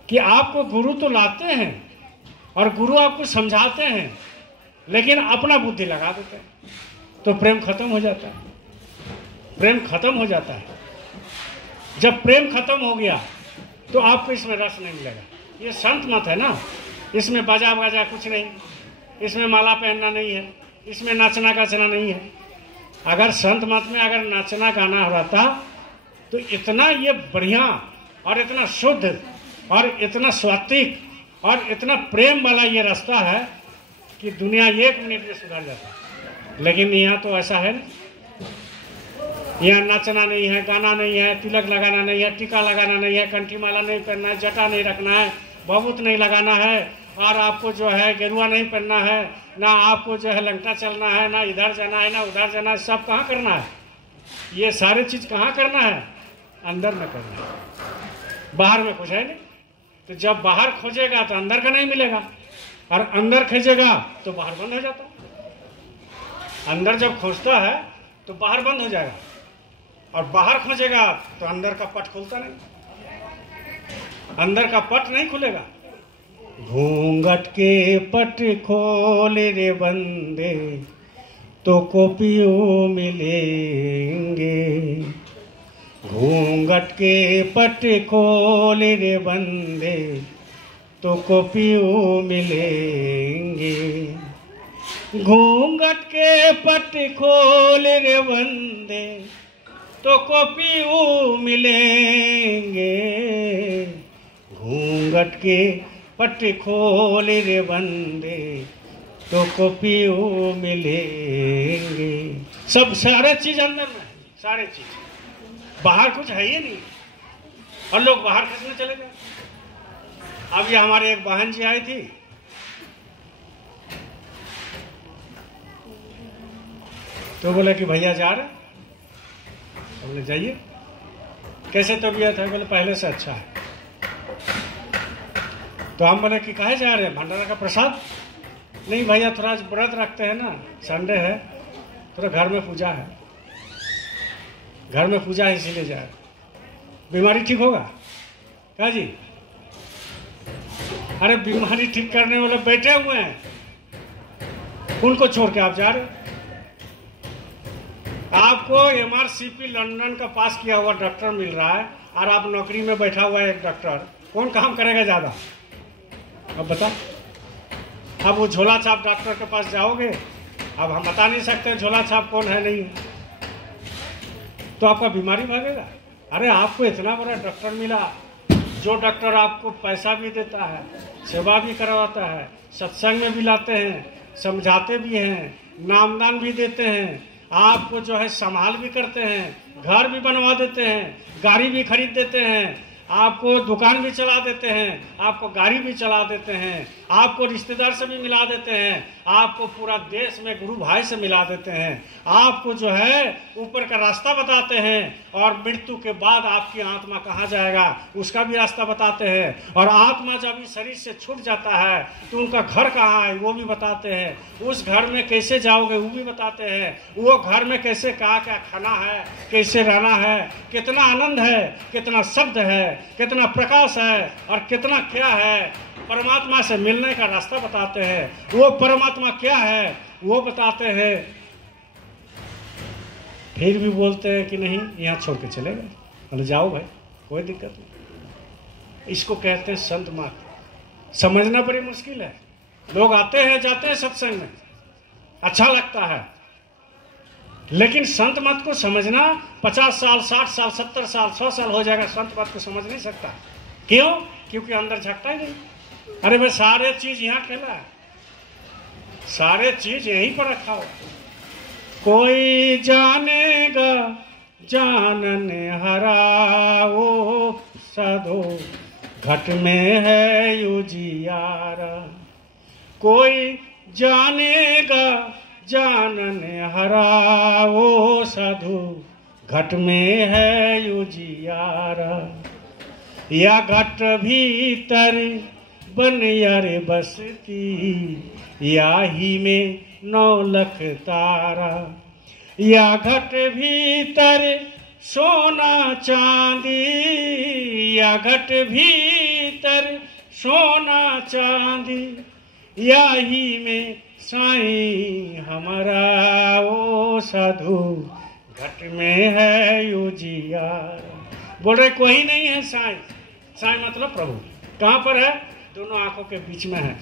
कि आपको गुरु तो लाते हैं और गुरु आपको समझाते हैं, लेकिन अपना बुद्धि लगा देते हैं, तो प्रेम खत्म हो जाता है। प्रेम खत्म हो जाता है। जब प्रेम खत्म हो गया तो आपको इसमें रस नहीं मिलेगा। ये संत मत है ना, इसमें बाजा बाजा कुछ नहीं, इसमें माला पहनना नहीं है, इसमें नाचना गाचना नहीं है। अगर संत मत में अगर नाचना गाना रहता तो इतना ये बढ़िया और इतना शुद्ध और इतना स्वात्विक और इतना प्रेम वाला ये रास्ता है कि दुनिया 1 मिनट में सुधर जाता है। लेकिन यहाँ तो ऐसा है ना, यहाँ नाचना नहीं है, गाना नहीं है, तिलक लगाना नहीं है, टीका लगाना नहीं है, कंठी माला नहीं पहनना है, जटा नहीं रखना है, भभूत नहीं लगाना है, और आपको जो है गेरुआ नहीं पहनना है, ना आपको जो है लंका चलना है, ना इधर जाना है, ना उधर जाना है। सब कहाँ करना है? ये सारे चीज कहाँ करना है? अंदर में करना है, बाहर में कुछ है नहीं। तो जब बाहर खोजेगा तो अंदर का नहीं मिलेगा, और अंदर खोजेगा तो बाहर बंद हो जाता है। अंदर जब खोजता है तो बाहर बंद हो जाएगा, और बाहर खोजेगा तो अंदर का पट खुलता नहीं, अंदर का पट नहीं खुलेगा। घूंघट के पट खोल रे बंदे तो कोपियों मिलेंगे। घूंघट के पट खोल रे बंदे तो कोपियों मिलेंगे। घूंघट के पट खोल रे बंदे तो कोपियों मिलेंगे। घूंघट के पट खोल रे बंदे तो कोपियों मिलेंगे। सब सारे चीज अंदर में, सारे चीज, बाहर कुछ है ही नहीं, और लोग बाहर खसने चले गए। अब ये हमारे एक बहन जी आई थी, तो बोले कि भैया जा रहे, बोले जाइए। कैसे तबीयत है? बोले पहले से अच्छा है। तो हम बोले कि काहे जा रहे हैं? भंडारा का प्रसाद? नहीं भैया, थोड़ा व्रत रखते हैं ना, संडे है, थोड़ा घर में पूजा है, घर में पूजा है इसीलिए जा रहे। बीमारी ठीक होगा क्या जी? अरे बीमारी ठीक करने वाले बैठे हुए हैं, उनको छोड़ के आप जा रहे हो। आपको MRCP लंदन का पास किया हुआ डॉक्टर मिल रहा है और आप नौकरी में बैठा हुआ है एक डॉक्टर, कौन काम करेगा ज्यादा? अब बता। अब वो झोला छाप डॉक्टर के पास जाओगे, अब हम बता नहीं सकते झोला छाप कौन है नहीं है, तो आपका बीमारी भागेगा। अरे आपको इतना बड़ा डॉक्टर मिला, जो डॉक्टर आपको पैसा भी देता है, सेवा भी करवाता है, सत्संग में भी लाते हैं, समझाते भी हैं, नामदान भी देते हैं, आपको जो है संभाल भी करते हैं, घर भी बनवा देते हैं, गाड़ी भी खरीद देते हैं, आपको दुकान भी चला देते हैं, आपको गाड़ी भी चला देते हैं, आपको रिश्तेदार से भी मिला देते हैं, आपको पूरा देश में गुरु भाई से मिला देते हैं, आपको जो है ऊपर का रास्ता बताते हैं, और मृत्यु के बाद आपकी आत्मा कहाँ जाएगा उसका भी रास्ता बताते हैं, और आत्मा जब इस शरीर से छूट जाता है तो उनका घर कहाँ है वो भी बताते हैं, उस घर में कैसे जाओगे वो भी बताते हैं, वो घर में कैसे क्या क्या खाना है, कैसे रहना है, कितना आनंद है, कितना शब्द है, कितना प्रकाश है, और कितना क्या है, परमात्मा से मिलने का रास्ता बताते हैं, वो परमात्मा क्या है वो बताते हैं। फिर भी बोलते हैं कि नहीं यहाँ छोड़ के चले गए, बोले जाओ भाई कोई दिक्कत नहीं। इसको कहते हैं संत मार्ग। समझना बड़ी मुश्किल है। लोग आते हैं जाते हैं सत्संग में, अच्छा लगता है, लेकिन संत मत को समझना 50 साल 60 साल 70 साल 100 साल हो जाएगा, संत मत को समझ नहीं सकता। क्यों? क्योंकि अंदर झकता ही नहीं। अरे भाई सारे चीज यहाँ खेला है, सारे चीज यहीं पर रखा हुआ। कोई जानेगा जानने हरा वो साधो, घट में है उजियारा। कोई जानेगा जानने हरा वो साधु, घट में है उजियारा। या घट भीतर बन यारे बसती, या ही में 9 लाख तारा। या घट भीतर सोना चांदी, या घट भीतर सोना चांदी, या ही में साईं हमारा वो साधु, घट में है उजियारा। बोल रहे कोई नहीं है साईं। साईं मतलब प्रभु। कहाँ पर है? दोनों आंखों के बीच में है।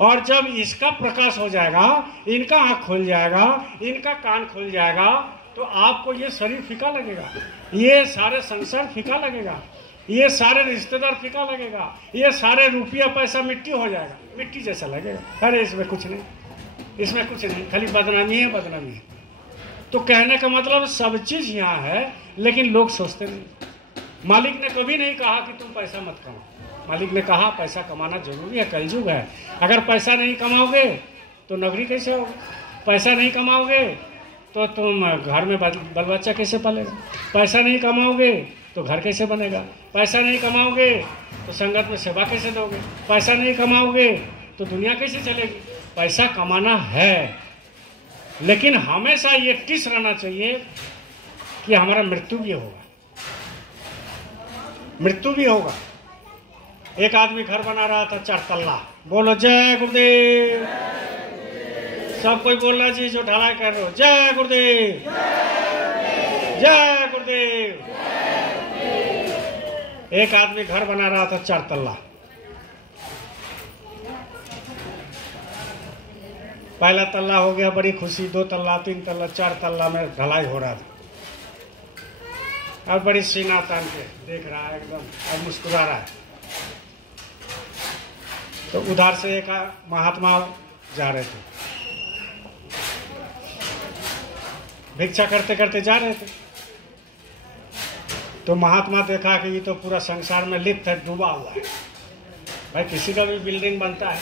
और जब इसका प्रकाश हो जाएगा, इनका आंख खुल जाएगा, इनका कान खुल जाएगा, तो आपको ये शरीर फीका लगेगा, ये सारे संसार फीका लगेगा, ये सारे रिश्तेदार फीका लगेगा, ये सारे रुपया पैसा मिट्टी हो जाएगा, मिट्टी जैसा लगेगा। अरे इसमें कुछ नहीं, इसमें कुछ नहीं, खाली बदनामी है, बदनामी है। तो कहने का मतलब सब चीज यहाँ है, लेकिन लोग सोचते नहीं। मालिक ने कभी नहीं कहा कि तुम पैसा मत कमाओ। मालिक ने कहा पैसा कमाना जरूरी है, कलयुग है। अगर पैसा नहीं कमाओगे तो नगरी कैसे होगी? पैसा नहीं कमाओगे तो तुम घर में बाल बच्चा कैसे पालेगा? पैसा नहीं कमाओगे तो घर कैसे बनेगा? पैसा नहीं कमाओगे तो संगत में सेवा कैसे दोगे? पैसा नहीं कमाओगे तो दुनिया कैसे चलेगी? पैसा कमाना है, लेकिन हमेशा ये टिस रहना चाहिए कि हमारा मृत्यु भी होगा, मृत्यु भी होगा। एक आदमी घर बना रहा था 4 तल्ला। बोलो जय गुरुदेव। सब कोई बोल रहा जी जो ढलाई कर रहे हो, जय गुरुदेव, जय गुरुदेव। एक आदमी घर बना रहा था 4 तल्ला। पहला तल्ला हो गया, बड़ी खुशी। 2 तल्ला 3 तल्ला 4 तल्ला में ढलाई हो रहा था। और बड़ी सीना तान के देख रहा है एकदम, और मुस्कुरा रहा है। तो उधर से एक महात्मा जा रहे थे, भिक्षा करते करते जा रहे थे। तो महात्मा देखा कि ये तो पूरा संसार में लिप्त है, डूबा हुआ है। भाई किसी का भी बिल्डिंग बनता है,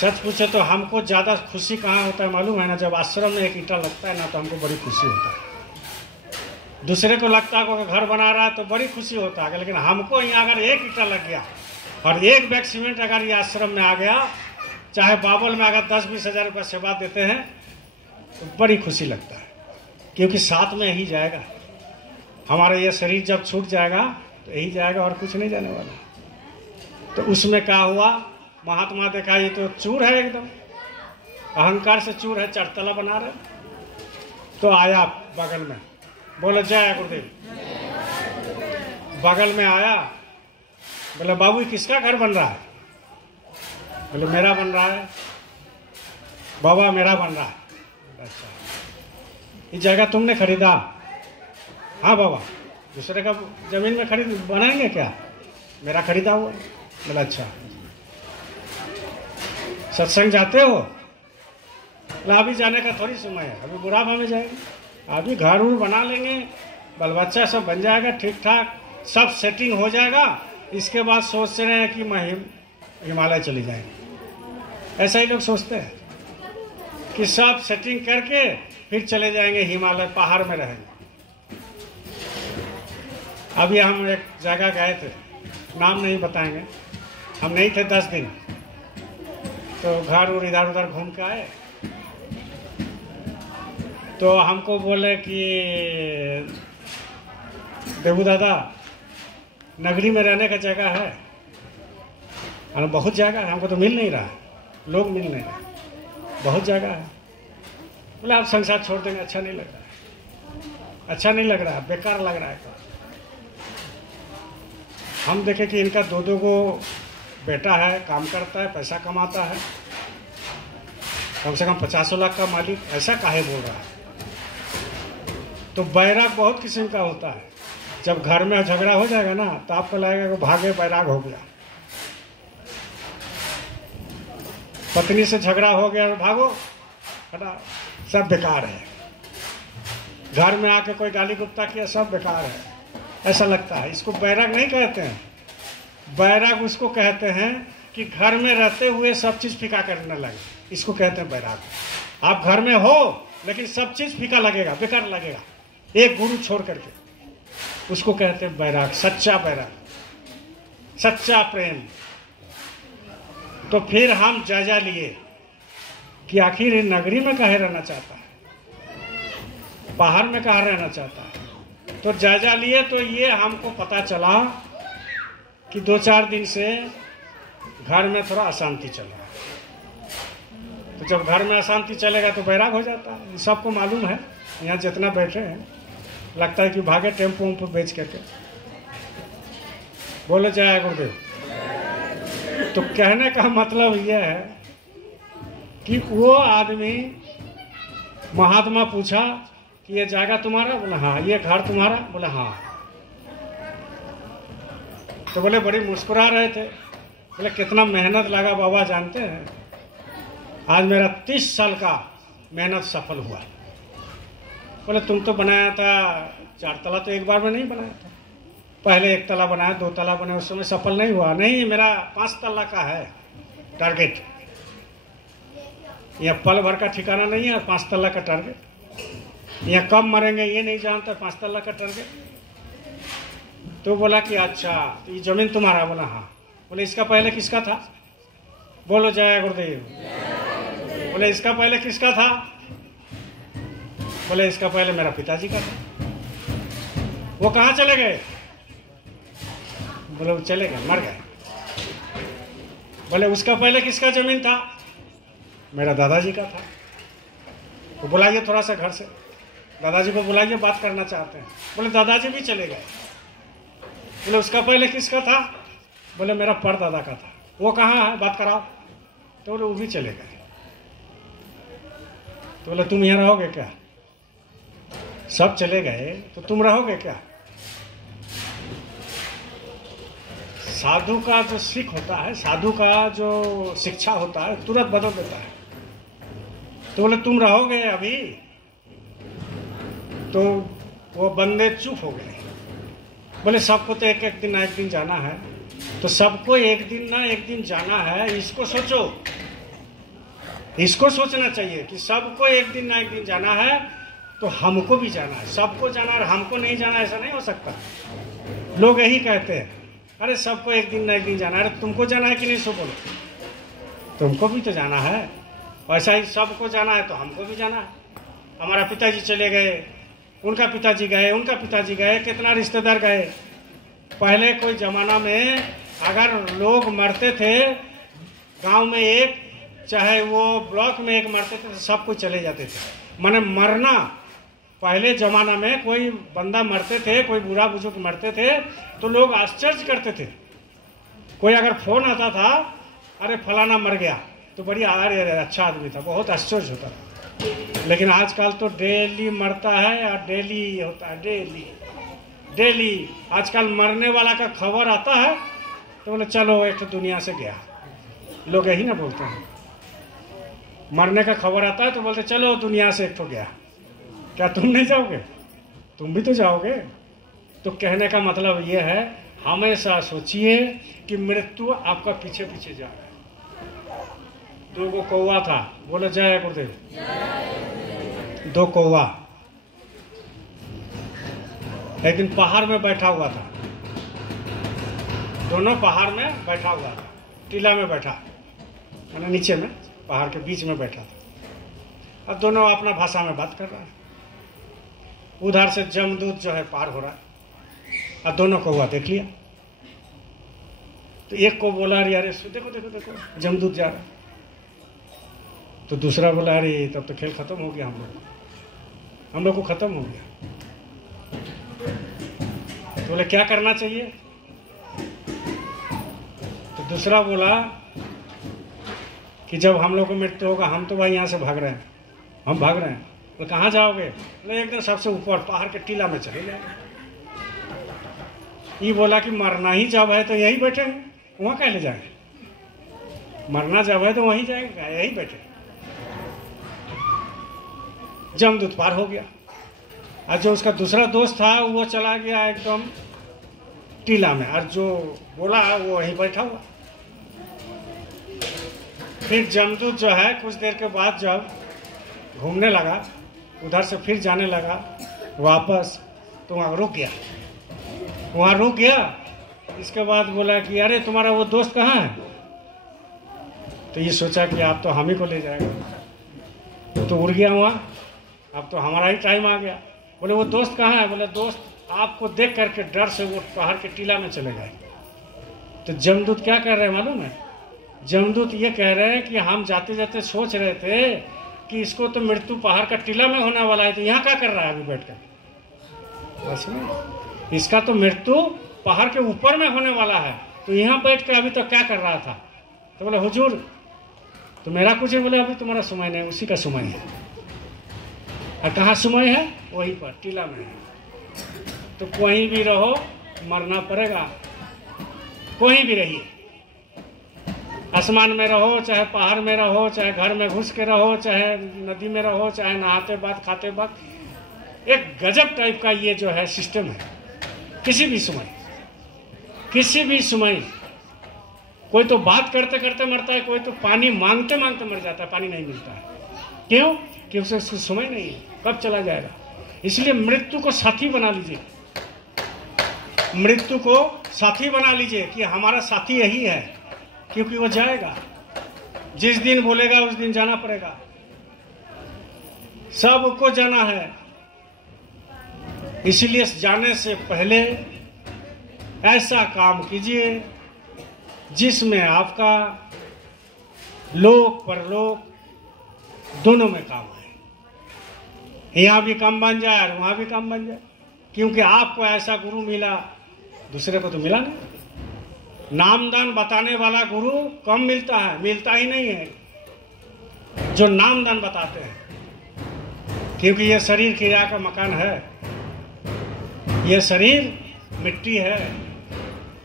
सच पूछे तो हमको ज्यादा खुशी कहाँ होता है मालूम है ना? जब आश्रम में एक ईंटा लगता है ना, तो हमको बड़ी खुशी होता है। दूसरे को लगता है कि घर बना रहा है तो बड़ी खुशी होता है, लेकिन हमको यहाँ अगर एक ईंटा लग गया और एक बैग सीमेंट अगर ये आश्रम में आ गया, चाहे बाबुल में अगर 10-20 हज़ार रुपया सेवा देते हैं, तो बड़ी खुशी लगता है, क्योंकि साथ में यही जाएगा। हमारा ये शरीर जब छूट जाएगा तो यही जाएगा और कुछ नहीं जाने वाला। तो उसमें क्या हुआ, महात्मा देखा ये तो चूर है, एकदम अहंकार से चूर है, चरतला बना रहे। तो आया बगल में, बोले जय गुरुदेव। बगल में आया, बोले बाबू किसका घर बन रहा है? बोले मेरा बन रहा है। बाबा मेरा बन रहा है। अच्छा, ये जगह तुमने खरीदा? हाँ बाबा, दूसरे का जमीन में खरीद बनाएंगे क्या? मेरा खरीदा हुआ। बोला अच्छा, सत्संग जाते हो? बोला अभी जाने का थोड़ी समय है, अभी बुढ़ापा में जाएंगे, अभी घर उर बना लेंगे, बाल बच्चा सब बन जाएगा, ठीक ठाक सब सेटिंग हो जाएगा, इसके बाद सोच रहे हैं कि मैं हिमालय चली जाएंगे। ऐसा ही लोग सोचते हैं कि सब सेटिंग करके फिर चले जाएंगे हिमालय, पहाड़ में रहेंगे। अभी हम एक जगह गए थे, नाम नहीं बताएंगे, हम नहीं थे 10 दिन, तो घर और इधर उधर घूम के आए। तो हमको बोले कि देवू दादा नगरी में रहने का जगह है? और बहुत जगह है, हमको तो मिल नहीं रहा, लोग मिल नहीं रहे, बहुत जगह है। बोले आप संसार छोड़ देंगे? अच्छा नहीं लग रहा है, अच्छा नहीं लग रहा है, बेकार लग रहा है। हम देखे कि इनका 2-2 को बेटा है, काम करता है, पैसा कमाता है, कम से कम 50 लाख का मालिक, ऐसा काहे बोल रहा है? तो बैराग बहुत किस्म का होता है। जब घर में झगड़ा हो जाएगा ना, तो आपको लगेगा कि भागे बैराग हो गया। पत्नी से झगड़ा हो गया, भागो, हटा, सब बेकार है। घर में आके कोई गाली गुप्ता किया, सब बेकार है, ऐसा लगता है। इसको बैराग नहीं कहते हैं। बैराग उसको कहते हैं कि घर में रहते हुए सब चीज फीका करने लगे, इसको कहते हैं बैराग। आप घर में हो लेकिन सब चीज फीका लगेगा, बेकार लगेगा, एक गुरु छोड़ करके, उसको कहते हैं बैराग, सच्चा बैराग, सच्चा प्रेम। तो फिर हम जायजा लिए कि आखिर ये नगरी में काहे रहना चाहता है, बाहर में कहाँ रहना चाहता है। तो जायजा लिए तो ये हमको पता चला कि 2-4 दिन से घर में थोड़ा अशांति चल रहा है। तो जब घर में अशांति चलेगा तो बैराग हो जाता है, सबको मालूम है। यहाँ जितना बैठे हैं लगता है कि भागे टेम्पो उम्पो बेच करके। बोलो जय गुरुदेव। तो कहने का मतलब यह है कि वो आदमी, महात्मा पूछा कि ये जगह तुम्हारा? बोला हाँ। ये घर तुम्हारा? बोला हाँ। तो बोले बड़ी मुस्कुरा रहे थे। बोले कितना मेहनत लगा बाबा जानते हैं? आज मेरा 30 साल का मेहनत सफल हुआ। बोले तुम तो बनाया था 4 तला, तो एक बार में नहीं बनाया था, पहले 1 तला बनाया, 2 तला बनाया, उस समय सफल नहीं हुआ। नहीं, मेरा 5 तला का है टारगेट। यह पल भर का ठिकाना नहीं है, 5 तला का टारगेट। यह कब मरेंगे ये नहीं जानता, 5 तला का टारगेट। तो बोला कि अच्छा, तो ये जमीन तुम्हारा? बोला हाँ। बोले इसका पहले किसका था? बोलो जय गुरुदेव। बोले इसका पहले किसका था? बोले इसका पहले मेरा पिताजी का था। वो कहाँ चले गए? बोले वो चले गए, मर गए। बोले उसका पहले किसका जमीन था? मेरा दादाजी का था। तो बुलाइए थोड़ा सा घर से, दादाजी को बुलाइए, बात करना चाहते हैं। बोले दादाजी भी चले गए। बोले उसका पहले किसका था? बोले मेरा परदादा का था। वो कहाँ है? बात कराओ। तो बोले वो भी चले गए। तो बोले तुम यहाँ रहोगे क्या? सब चले गए तो तुम रहोगे क्या? साधु का जो सीख होता है, साधु का जो शिक्षा होता है, तुरंत बदल देता है। तो बोले तुम रहोगे अभी? तो वो बंदे चुप हो गए। बोले सबको तो एक दिन ना एक दिन जाना है। तो सबको एक दिन ना एक दिन जाना है, इसको सोचो, इसको सोचना चाहिए कि सबको एक दिन ना एक दिन जाना है, तो हमको भी जाना है। सबको जाना है, हमको नहीं जाना, ऐसा नहीं हो सकता। लोग यही कहते हैं, अरे सबको एक दिन ना एक दिन जाना है। अरे तुमको जाना है कि नहीं? सो बोलो, तुमको भी तो जाना है। वैसा ही सबको जाना है तो हमको भी जाना है। हमारा पिताजी चले गए, उनका पिताजी गए, उनका पिताजी गए, कितना रिश्तेदार गए। पहले कोई जमाना में अगर लोग मरते थे गांव में एक, चाहे वो ब्लॉक में एक मरते थे तो सब कुछ चले जाते थे। माने मरना, पहले जमाना में कोई बंदा मरते थे, कोई बूढ़ा बुजुर्ग मरते थे तो लोग आश्चर्य करते थे। कोई अगर फोन आता था, अरे फलाना मर गया, तो बड़ी अरे अच्छा आदमी था, बहुत आश्चर्य होता था। लेकिन आजकल तो डेली मरता है और डेली होता है, डेली आजकल मरने वाला का खबर आता है तो बोले चलो एक तो दुनिया से गया। लोग यही ना बोलते हैं, मरने का खबर आता है तो बोलते चलो दुनिया से एक तो गया। क्या तुम नहीं जाओगे? तुम भी तो जाओगे। तो कहने का मतलब ये है, हमेशा सोचिए कि मृत्यु आपका पीछे पीछे जा रहा है। 2 कौवा था, बोलो जय गुरुदेव। 2 कौवा एक दिन पहाड़ में बैठा हुआ था, दोनों पहाड़ में बैठा हुआ था, टीला में बैठा, मैंने नीचे में पहाड़ के बीच में बैठा था। अब दोनों अपना भाषा में बात कर रहा है। उधर से जमदूत जो है पार हो रहा है और दोनों कौवा देख लिया। तो एक को बोला अरे अरे देखो देखो देखो जमदूत जा रहा है। तो दूसरा बोला अरे तब तो खेल खत्म हो गया, हम लोग को खत्म हो गया। तो बोले क्या करना चाहिए? तो दूसरा बोला कि जब हम लोग को मृत्यु होगा हम तो भाई यहाँ से भाग रहे हैं, हम भाग रहे हैं। तो कहाँ जाओगे? बोले एकदम सबसे ऊपर पहाड़ के टीला में चले जाएंगे। ये बोला कि मरना ही जब है तो यही बैठेंगे, वहाँ कह ले जाएंगे? मरना जब है तो वहीं जाएंगे, यही बैठे। जमदूत पार हो गया और जो उसका दूसरा दोस्त था वो चला गया एकदम टीला में, और जो बोला वो वहीं बैठा हुआ। फिर जमदूत जो है कुछ देर के बाद जब घूमने लगा, उधर से फिर जाने लगा वापस, तो वहाँ रुक गया। इसके बाद बोला कि अरे तुम्हारा वो दोस्त कहाँ है? तो ये सोचा कि आप तो हम ही को ले जाएगा, तो उड़ गया वहाँ। अब तो हमारा ही टाइम आ गया। बोले वो दोस्त कहाँ है? बोले दोस्त आपको देख करके डर से वो पहाड़ के टीला में चले गए। तो जमदूत क्या कह रहे हैं मालूम है? जमदूत ये कह रहे हैं कि हम जाते जाते सोच रहे थे कि इसको तो मृत्यु पहाड़ का टीला में होने वाला है, तो यहाँ क्या कर रहा है अभी बैठकर? बस में इसका तो मृत्यु पहाड़ के ऊपर में होने वाला है, तो यहाँ बैठ के अभी तक क्या कर रहा था? तो बोले हुजूर तो मेरा कुछ है। बोले अभी तुम्हारा समय नहीं, उसी का समय है। और कहाँ समय है? वहीं पर टीला में है। तो कहीं भी रहो मरना पड़ेगा, कहीं भी रहिए, आसमान में रहो, चाहे पहाड़ में रहो, चाहे घर में घुस के रहो, चाहे नदी में रहो, चाहे नहाते वक्त खाते वक्त। एक गजब टाइप का ये जो है सिस्टम है। किसी भी समय कोई तो बात करते करते मरता है, कोई तो पानी मांगते मांगते मर जाता है, पानी नहीं मिलता है। क्यों? क्योंकि उसका समय नहीं है, कब चला जाएगा। इसलिए मृत्यु को साथी बना लीजिए, मृत्यु को साथी बना लीजिए कि हमारा साथी यही है, क्योंकि वो जाएगा। जिस दिन बोलेगा उस दिन जाना पड़ेगा, सबको जाना है। इसलिए जाने से पहले ऐसा काम कीजिए जिसमें आपका लोक परलोक दोनों में काम आए। यहाँ भी काम बन जाए और वहाँ भी काम बन जाए, क्योंकि आपको ऐसा गुरु मिला, दूसरे को तो मिला नहीं। नामदान बताने वाला गुरु कम मिलता है, मिलता ही नहीं है जो नामदान बताते हैं। क्योंकि ये शरीर क्रिया का मकान है, ये शरीर मिट्टी है,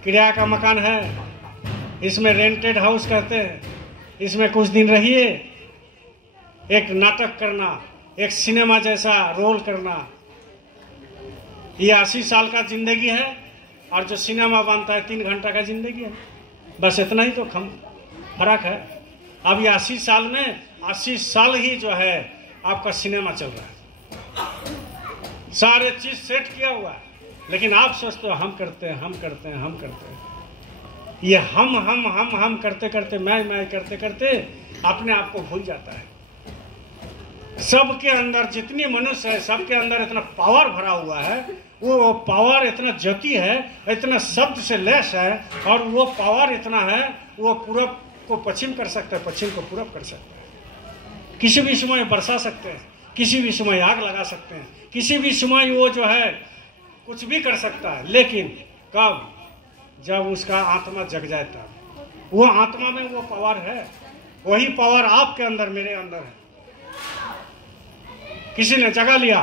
क्रिया का मकान है। इसमें रेंटेड हाउस कहते हैं। इसमें कुछ दिन रहिए, एक नाटक करना, एक सिनेमा जैसा रोल करना। ये 80 साल का जिंदगी है और जो सिनेमा बनता है 3 घंटा का जिंदगी है। बस इतना ही तो फर्क है। अब ये 80 साल में 80 साल ही जो है आपका सिनेमा चल रहा है, सारे चीज सेट किया हुआ है। लेकिन आप सोचते हो हम करते हैं, हम करते हैं, हम करते हैं। ये हम करते करते, मैं करते करते अपने आप को भूल जाता है। सबके अंदर जितनी मनुष्य है, सबके अंदर इतना पावर भरा हुआ है, वो पावर इतना ज्योति है, इतना शब्द से लैस है, और वो पावर इतना है, वो पूरब को पश्चिम कर सकता है, पश्चिम को पूरब कर सकता है। किसी भी समय बरसा सकते हैं, किसी भी समय आग लगा सकते हैं, किसी भी समय वो जो है कुछ भी कर सकता है। लेकिन कब? जब उसका आत्मा जग जाए तब। वो आत्मा में वो पावर है, वही पावर आपके अंदर, मेरे अंदर है। किसी ने जगा लिया,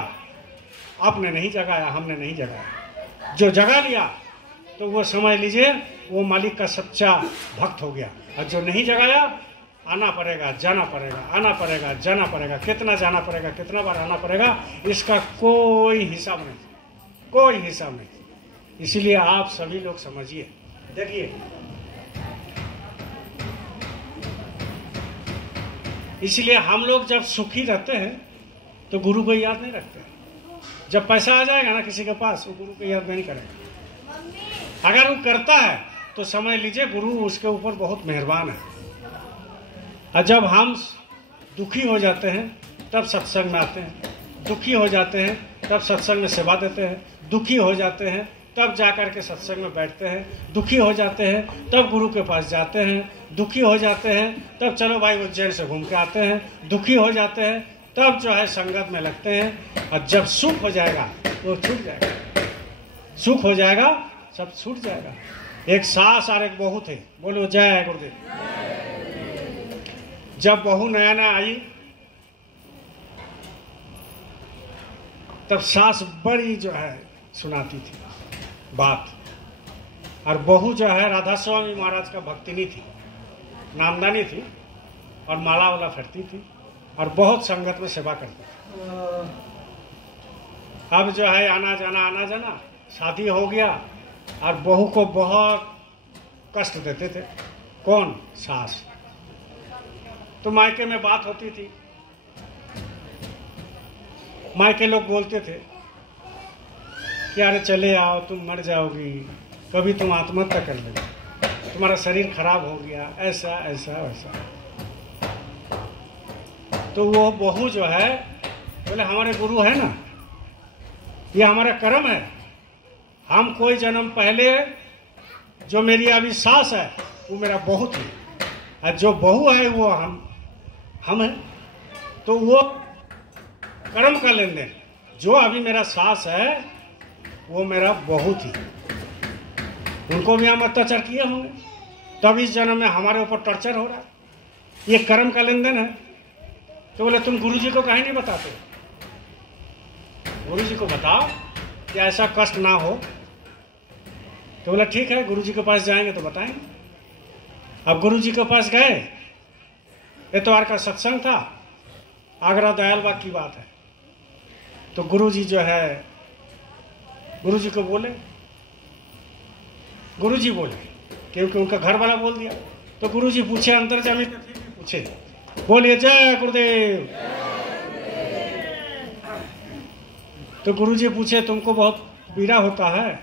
आपने नहीं जगाया, हमने नहीं जगाया। जो जगा लिया तो वो समझ लीजिए वो मालिक का सच्चा भक्त हो गया। और जो नहीं जगाया, आना पड़ेगा, जाना पड़ेगा, आना पड़ेगा, जाना पड़ेगा। कितना जाना पड़ेगा, कितना बार आना पड़ेगा, इसका कोई हिसाब नहीं, कोई हिसाब नहीं। इसीलिए आप सभी लोग समझिए। देखिए, इसलिए हम लोग जब सुखी रहते हैं तो गुरु को याद नहीं रखते। जब पैसा आ जाएगा ना किसी के पास, वो गुरु को याद नहीं करेगा। अगर वो करता है तो समझ लीजिए गुरु उसके ऊपर बहुत मेहरबान है। और जब हम दुखी हो जाते हैं तब सत्संग में आते हैं, दुखी हो जाते हैं तब सत्संग में सेवा देते हैं, दुखी हो जाते हैं तब जाकर के सत्संग में बैठते हैं, दुखी हो जाते हैं तब गुरु के पास जाते हैं, दुखी हो जाते हैं तब चलो भाई उज्जैन से घूम के आते हैं, दुखी हो जाते हैं तब जो है संगत में लगते हैं। और जब सुख हो जाएगा वो छूट जाएगा, सुख हो जाएगा सब छूट जाएगा। एक सास और एक बहू थे, बोलो जय गुरुदेव। जब बहू नया नया आई तब सास बड़ी जो है सुनाती थी बात, और बहू जो है राधा स्वामी महाराज का भक्तिनी थी, नामदानी थी, और माला वाला फरती थी, और बहुत संगत में सेवा करती थी। अब जो है आना जाना, शादी हो गया, और बहू को बहुत कष्ट देते थे। कौन? सास। तो मायके में बात होती थी, मायके लोग बोलते थे कि अरे चले आओ, तुम मर जाओगी, कभी तुम आत्महत्या कर लोगे, तुम्हारा शरीर खराब हो गया, ऐसा ऐसा वैसा। तो वो बहू जो है बोले हमारे गुरु है ना, ये हमारा कर्म है। हम कोई जन्म पहले, जो मेरी अभी सास है वो मेरा बहू थी, और जो बहू है वो हम हैं। तो वो कर्म का लेन देन, जो अभी मेरा सास है वो मेरा बहू थी, उनको भी हम अत्याचार किए होंगे, तब इस जन्म में हमारे ऊपर टॉर्चर हो रहा है। ये कर्म का लेन देन है। तो बोले तुम गुरुजी को काहे नहीं बताते? गुरुजी को बताओ कि ऐसा कष्ट ना हो। तो बोला ठीक है, गुरुजी के पास जाएंगे तो बताएंगे। अब गुरुजी के पास गए, इतवार का सत्संग था, आगरा दयालबाग की बात है। तो गुरुजी जो है गुरुजी को बोले, गुरुजी बोले क्योंकि उनका घर वाला बोल दिया। तो गुरुजी पूछे अंतर्जामी में, फिर भी पूछे, बोलिए जय गुरुदेव। तो गुरुजी पूछे तुमको बहुत पीड़ा होता है?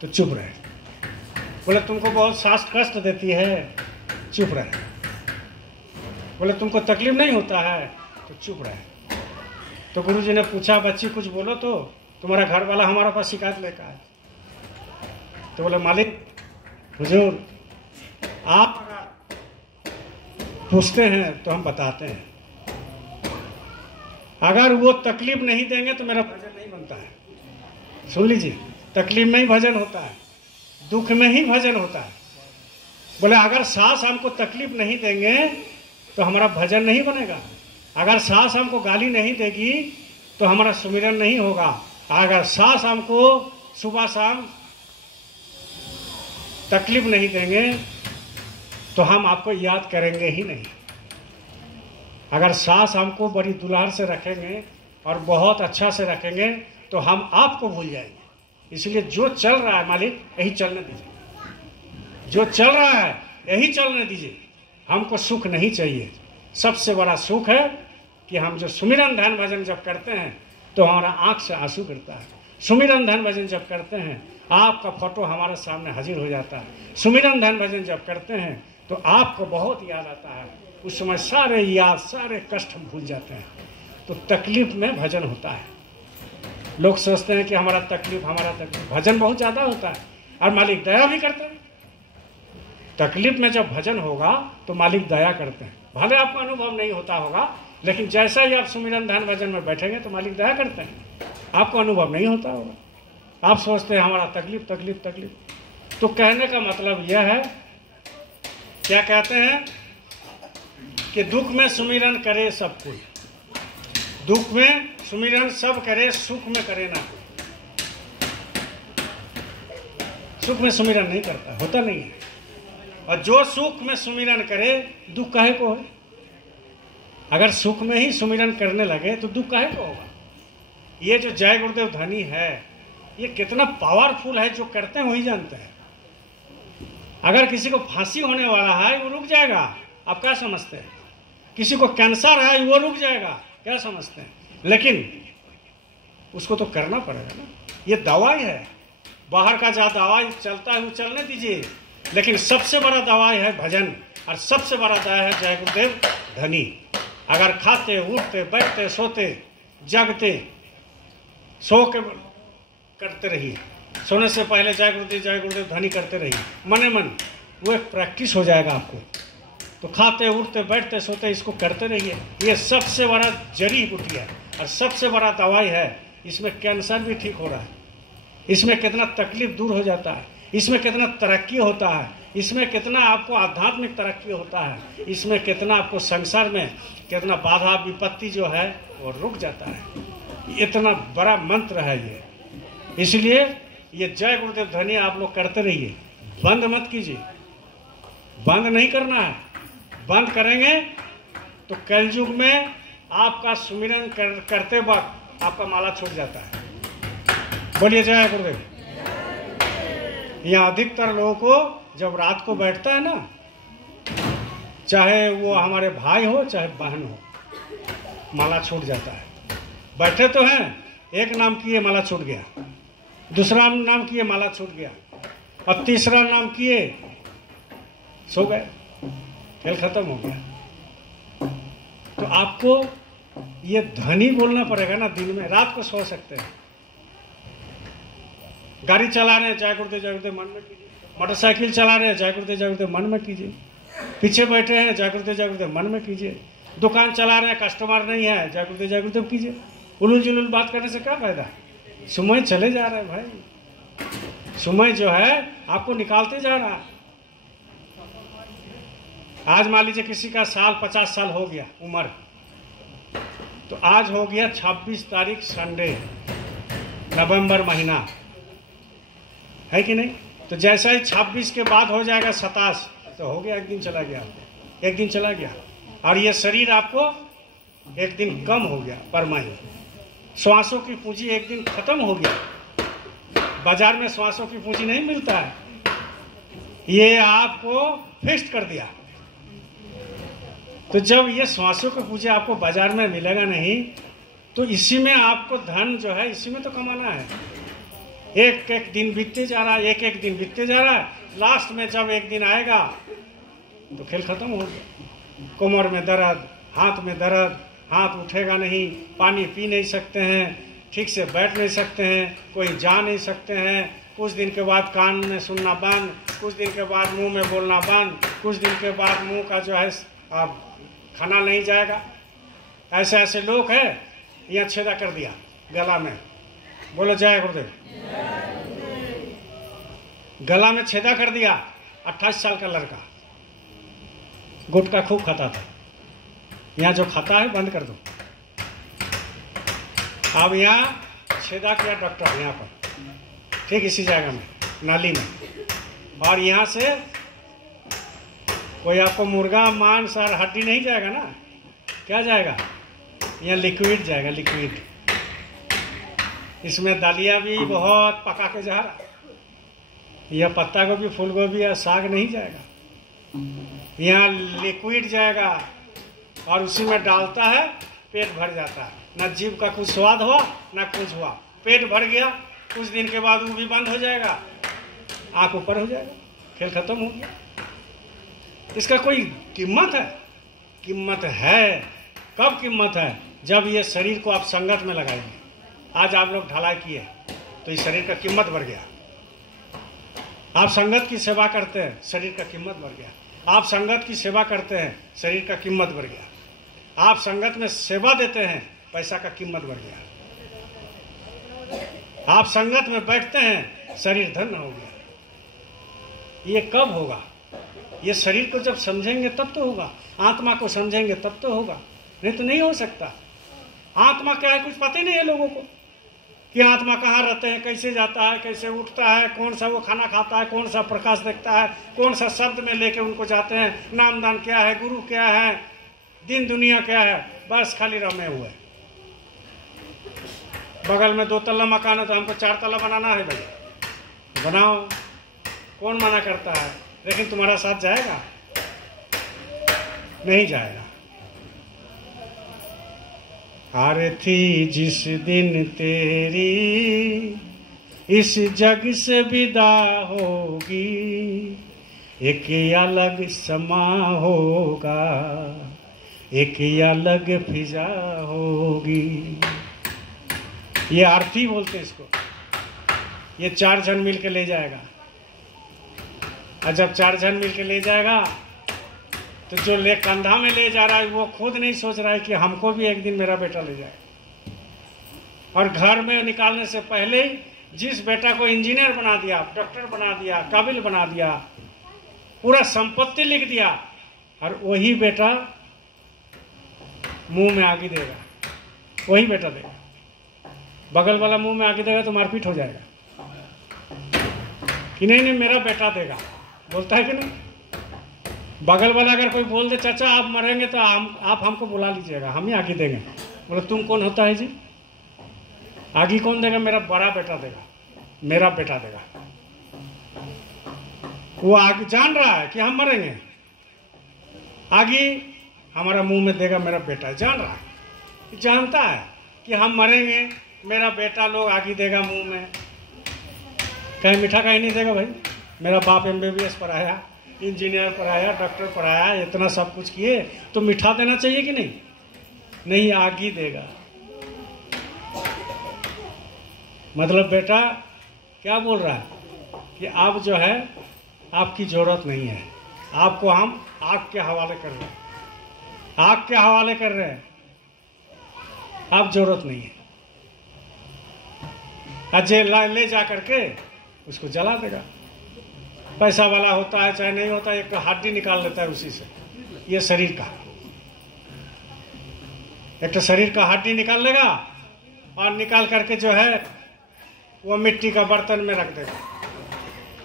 तो चुप रहे। बोले तुमको बहुत सास कष्ट देती है? चुप रहे। बोले तुमको तकलीफ नहीं होता है? तो चुप रहे। तो गुरुजी ने पूछा बच्ची कुछ बोलो, तो तुम्हारा घर वाला हमारे पास शिकायत लेकर आया। तो बोले मालिक हुजूर, आप पूछते हैं तो हम बताते हैं, अगर वो तकलीफ नहीं देंगे तो मेरा भजन नहीं बनता है। सुन लीजिए, तकलीफ में ही भजन होता है, दुख में ही भजन होता है। बोले अगर सास हमको तकलीफ नहीं देंगे तो हमारा भजन नहीं बनेगा, अगर सास हमको गाली नहीं देगी तो हमारा सुमिरन नहीं होगा, अगर सास हमको सुबह शाम तकलीफ नहीं देंगे तो हम आपको याद करेंगे ही नहीं। अगर सास हमको बड़ी दुलार से रखेंगे और बहुत अच्छा से रखेंगे तो हम आपको भूल जाएंगे। इसलिए जो चल रहा है मालिक यही चलने दीजिए, जो चल रहा है यही चलने दीजिए। हमको सुख नहीं चाहिए। सबसे बड़ा सुख है कि हम जो सुमिरन ध्यान भजन जब करते हैं तो हमारा आंख से आंसू गिरता है। सुमिरन ध्यान भजन जब करते हैं आपका फोटो हमारे सामने हाजिर हो जाता है। सुमिरन ध्यान भजन जब करते हैं तो आपको बहुत याद आता है। उस समय सारे याद, सारे कष्ट हम भूल जाते हैं। तो तकलीफ में भजन होता है। लोग सोचते हैं कि हमारा तकलीफ, भजन बहुत ज़्यादा होता है और मालिक दया भी करते हैं। तकलीफ में जब भजन होगा तो मालिक दया करते हैं। भले आपको अनुभव नहीं होता होगा, लेकिन जैसा ही आप सुमिरन ध्यान भजन में बैठेंगे तो मालिक दया करते हैं। आपको अनुभव नहीं होता होगा, आप सोचते हैं हमारा तकलीफ। तो कहने का मतलब यह है, क्या कहते हैं कि दुख में सुमिरन करे सब कोई, दुख में सुमिरन सब करे, सुख में करे ना कोई। सुख में सुमिरन नहीं करता, होता नहीं है। और जो सुख में सुमिरन करे, दुख काहे को है? अगर सुख में ही सुमिरन करने लगे तो दुख काहे को होगा? ये जो जय गुरुदेव ध्वनि है, ये कितना पावरफुल है, जो करते हैं वही जानते हैं। अगर किसी को फांसी होने वाला है वो रुक जाएगा, आप क्या समझते हैं? किसी को कैंसर है वो रुक जाएगा, क्या समझते हैं? लेकिन उसको तो करना पड़ेगा ना, ये दवाई है। बाहर का जहाँ दवाई चलता है वो चलने दीजिए, लेकिन सबसे बड़ा दवाई है भजन, और सबसे बड़ा दवाई है जय गुरुदेव ध्वनि। अगर खाते, उठते, बैठते, सोते, जगते, सो के करते रहिए, सोने से पहले जय गुरुदेव ध्वनि करते रहिए, मने मन, वो एक प्रैक्टिस हो जाएगा आपको। तो खाते, उठते, बैठते, सोते इसको करते रहिए। ये सबसे बड़ा जड़ी बूटी है और सबसे बड़ा दवाई है। इसमें कैंसर भी ठीक हो रहा है, इसमें कितना तकलीफ दूर हो जाता है, इसमें कितना तरक्की होता है, इसमें कितना आपको आध्यात्मिक तरक्की होता है, इसमें कितना आपको संसार में कितना बाधा विपत्ति जो है वो रुक जाता है। इतना बड़ा मंत्र है ये। इसलिए ये जय गुरुदेव ध्वनि आप लोग करते रहिए, बंद मत कीजिए। बंद नहीं करना है, बंद करेंगे तो कलयुग में आपका सुमिरन करते वक्त आपका माला छूट जाता है। बोलिए जय गुरुदेव। यहाँ अधिकतर लोगों को जब रात को बैठता है ना, चाहे वो हमारे भाई हो चाहे बहन हो, माला छूट जाता है। बैठे तो हैं, एक नाम किए माला छूट गया, दूसरा नाम किए माला छूट गया, और तीसरा नाम किए सो गए, खेल खत्म हो गया। तो आपको ये ध्वनि बोलना पड़ेगा ना दिन में। रात को सो सकते हैं, गाड़ी चला रहे हैं जय गुरुदेव मन में कीजिए, मोटरसाइकिल चला रहे हैं जय गुरुदेव मन में कीजिए, पीछे बैठे हैं जय गुरुदेव मन में कीजिए, दुकान चला रहे हैं कस्टमर नहीं है जय गुरुदेव कीजिए। उलूल जुलूल बात करने से क्या फायदा? समय चले जा रहा है भाई, समय जो है आपको निकालते जा रहा है। आज मान लीजिए किसी का साल 50 साल हो गया उम्र, तो आज हो गया 26 तारीख संडे, नवंबर महीना है कि नहीं? तो जैसा ही 26 के बाद हो जाएगा 27, तो हो गया, एक दिन चला गया, एक दिन चला गया। और ये शरीर आपको एक दिन कम हो गया परमाही। श्वासों की पूंजी एक दिन खत्म हो गया। बाजार में श्वासों की पूंजी नहीं मिलता है, ये आपको फिक्स कर दिया। तो जब ये श्वासों की पूंजी आपको बाजार में मिलेगा नहीं, तो इसी में आपको धन जो है इसी में तो कमाना है। एक एक दिन बीतते जा रहा है, एक एक दिन बीतते जा रहा है, लास्ट में जब एक दिन आएगा तो खेल खत्म हो गया। कमर में दर्द, हाथ में दर्द, हाथ उठेगा नहीं, पानी पी नहीं सकते हैं, ठीक से बैठ नहीं सकते हैं, कोई जा नहीं सकते हैं। कुछ दिन के बाद कान में सुनना बंद, कुछ दिन के बाद मुंह में बोलना बंद, कुछ दिन के बाद मुंह का जो है अब खाना नहीं जाएगा। ऐसे ऐसे लोग हैं, यहाँ छेदा कर दिया गला में, बोलो जय गुरुदेव। गला में छेदा कर दिया, 28 साल का लड़का, गुटखा खूब खाता था। यहाँ जो खाता है बंद कर दो। अब यहाँ छेदा किया डॉक्टर, यहाँ पर ठीक इसी जगह में, नाली में, और यहाँ से कोई आपको मुर्गा मांस और हड्डी नहीं जाएगा ना, क्या जाएगा? यहाँ लिक्विड जाएगा, लिक्विड। इसमें दलिया भी बहुत पका के जा रहा, यह पत्ता गोभी, फूल गोभी या साग नहीं जाएगा, यहाँ लिक्विड जाएगा, और उसी में डालता है, पेट भर जाता है। ना जीभ का कुछ स्वाद हुआ ना कुछ हुआ, पेट भर गया। कुछ दिन के बाद वो भी बंद हो जाएगा, आँख ऊपर हो जाएगा, खेल खत्म हो गया। इसका कोई कीमत है? कीमत है। कब कीमत है? जब ये शरीर को आप संगत में लगाएंगे, आज आप लोग ढलाई किए तो इस शरीर का कीमत बढ़ गया। आप संगत की सेवा करते हैं, शरीर का कीमत बढ़ गया। आप संगत की सेवा करते हैं, शरीर का कीमत बढ़ गया। आप संगत में सेवा देते हैं, पैसा का कीमत बढ़ गया। आप संगत में बैठते हैं, शरीर धन हो गया। ये कब होगा? ये शरीर को जब समझेंगे तब तो होगा, आत्मा को समझेंगे तब तो होगा, नहीं तो नहीं हो सकता। आत्मा क्या है कुछ पता ही नहीं है लोगों को कि आत्मा कहाँ रहते हैं, कैसे जाता है, कैसे उठता है, कौन सा वो खाना खाता है, कौन सा प्रकाश देखता है, कौन सा शब्द में लेके उनको जाते हैं, नामदान क्या है, गुरु क्या है, दिन दुनिया क्या है, बस खाली रमे हुए। बगल में 2 तल्ला मकान है तो हमको 4 तल्ला बनाना है, भाई बनाओ, कौन मना करता है। लेकिन तुम्हारा साथ जाएगा? नहीं जाएगा। हार थी जिस दिन तेरी इस जग से विदा होगी, एक अलग समा होगा, एक अलग फिजा होगी। ये आरती बोलते हैं इसको। ये 4 जन मिल के ले जाएगा, और जब 4 जन मिल के ले जाएगा तो जो ले कंधा में ले जा रहा है वो खुद नहीं सोच रहा है कि हमको भी एक दिन मेरा बेटा ले जाए। और घर में निकालने से पहले ही जिस बेटा को इंजीनियर बना दिया, डॉक्टर बना दिया, काबिल बना दिया, पूरा संपत्ति लिख दिया, और वही बेटा मुंह में आगे देगा, वही बेटा देगा। बगल वाला मुंह में आगे देगा तो मारपीट हो जाएगा कि नहीं नहीं मेरा बेटा देगा, बोलता है कि नहीं। बगल वाला अगर कोई बोल दे चाचा आप मरेंगे तो आप हमको बुला लीजिएगा, हम ही आगे देंगे, बोले तुम कौन होता है जी, आगे कौन देगा? मेरा बड़ा बेटा देगा, मेरा बेटा देगा। वो आगे जान रहा है कि हम मरेंगे, आगे हमारा मुंह में देगा मेरा बेटा, जान रहा है, जानता है कि हम मरेंगे, मेरा बेटा लोग आगे देगा मुंह में। कहीं मीठा कहीं नहीं देगा भाई। मेरा बाप MBBS पढ़ाया, इंजीनियर पढ़ाया, डॉक्टर पढ़ाया, इतना सब कुछ किए, तो मीठा देना चाहिए कि नहीं? नहीं, आगे देगा। मतलब बेटा क्या बोल रहा है कि आप जो है आपकी जरूरत नहीं है, आपको हम आग के हवाले कर रहे हैं, आग के हवाले कर रहे हैं, आप जरूरत नहीं है। अजय ले जा करके उसको जला देगा। पैसा वाला होता है चाहे नहीं होता, एक हड्डी निकाल लेता है उसी से, ये शरीर का, एक तो शरीर का हड्डी निकाल लेगा और निकाल करके जो है वो मिट्टी का बर्तन में रख देगा,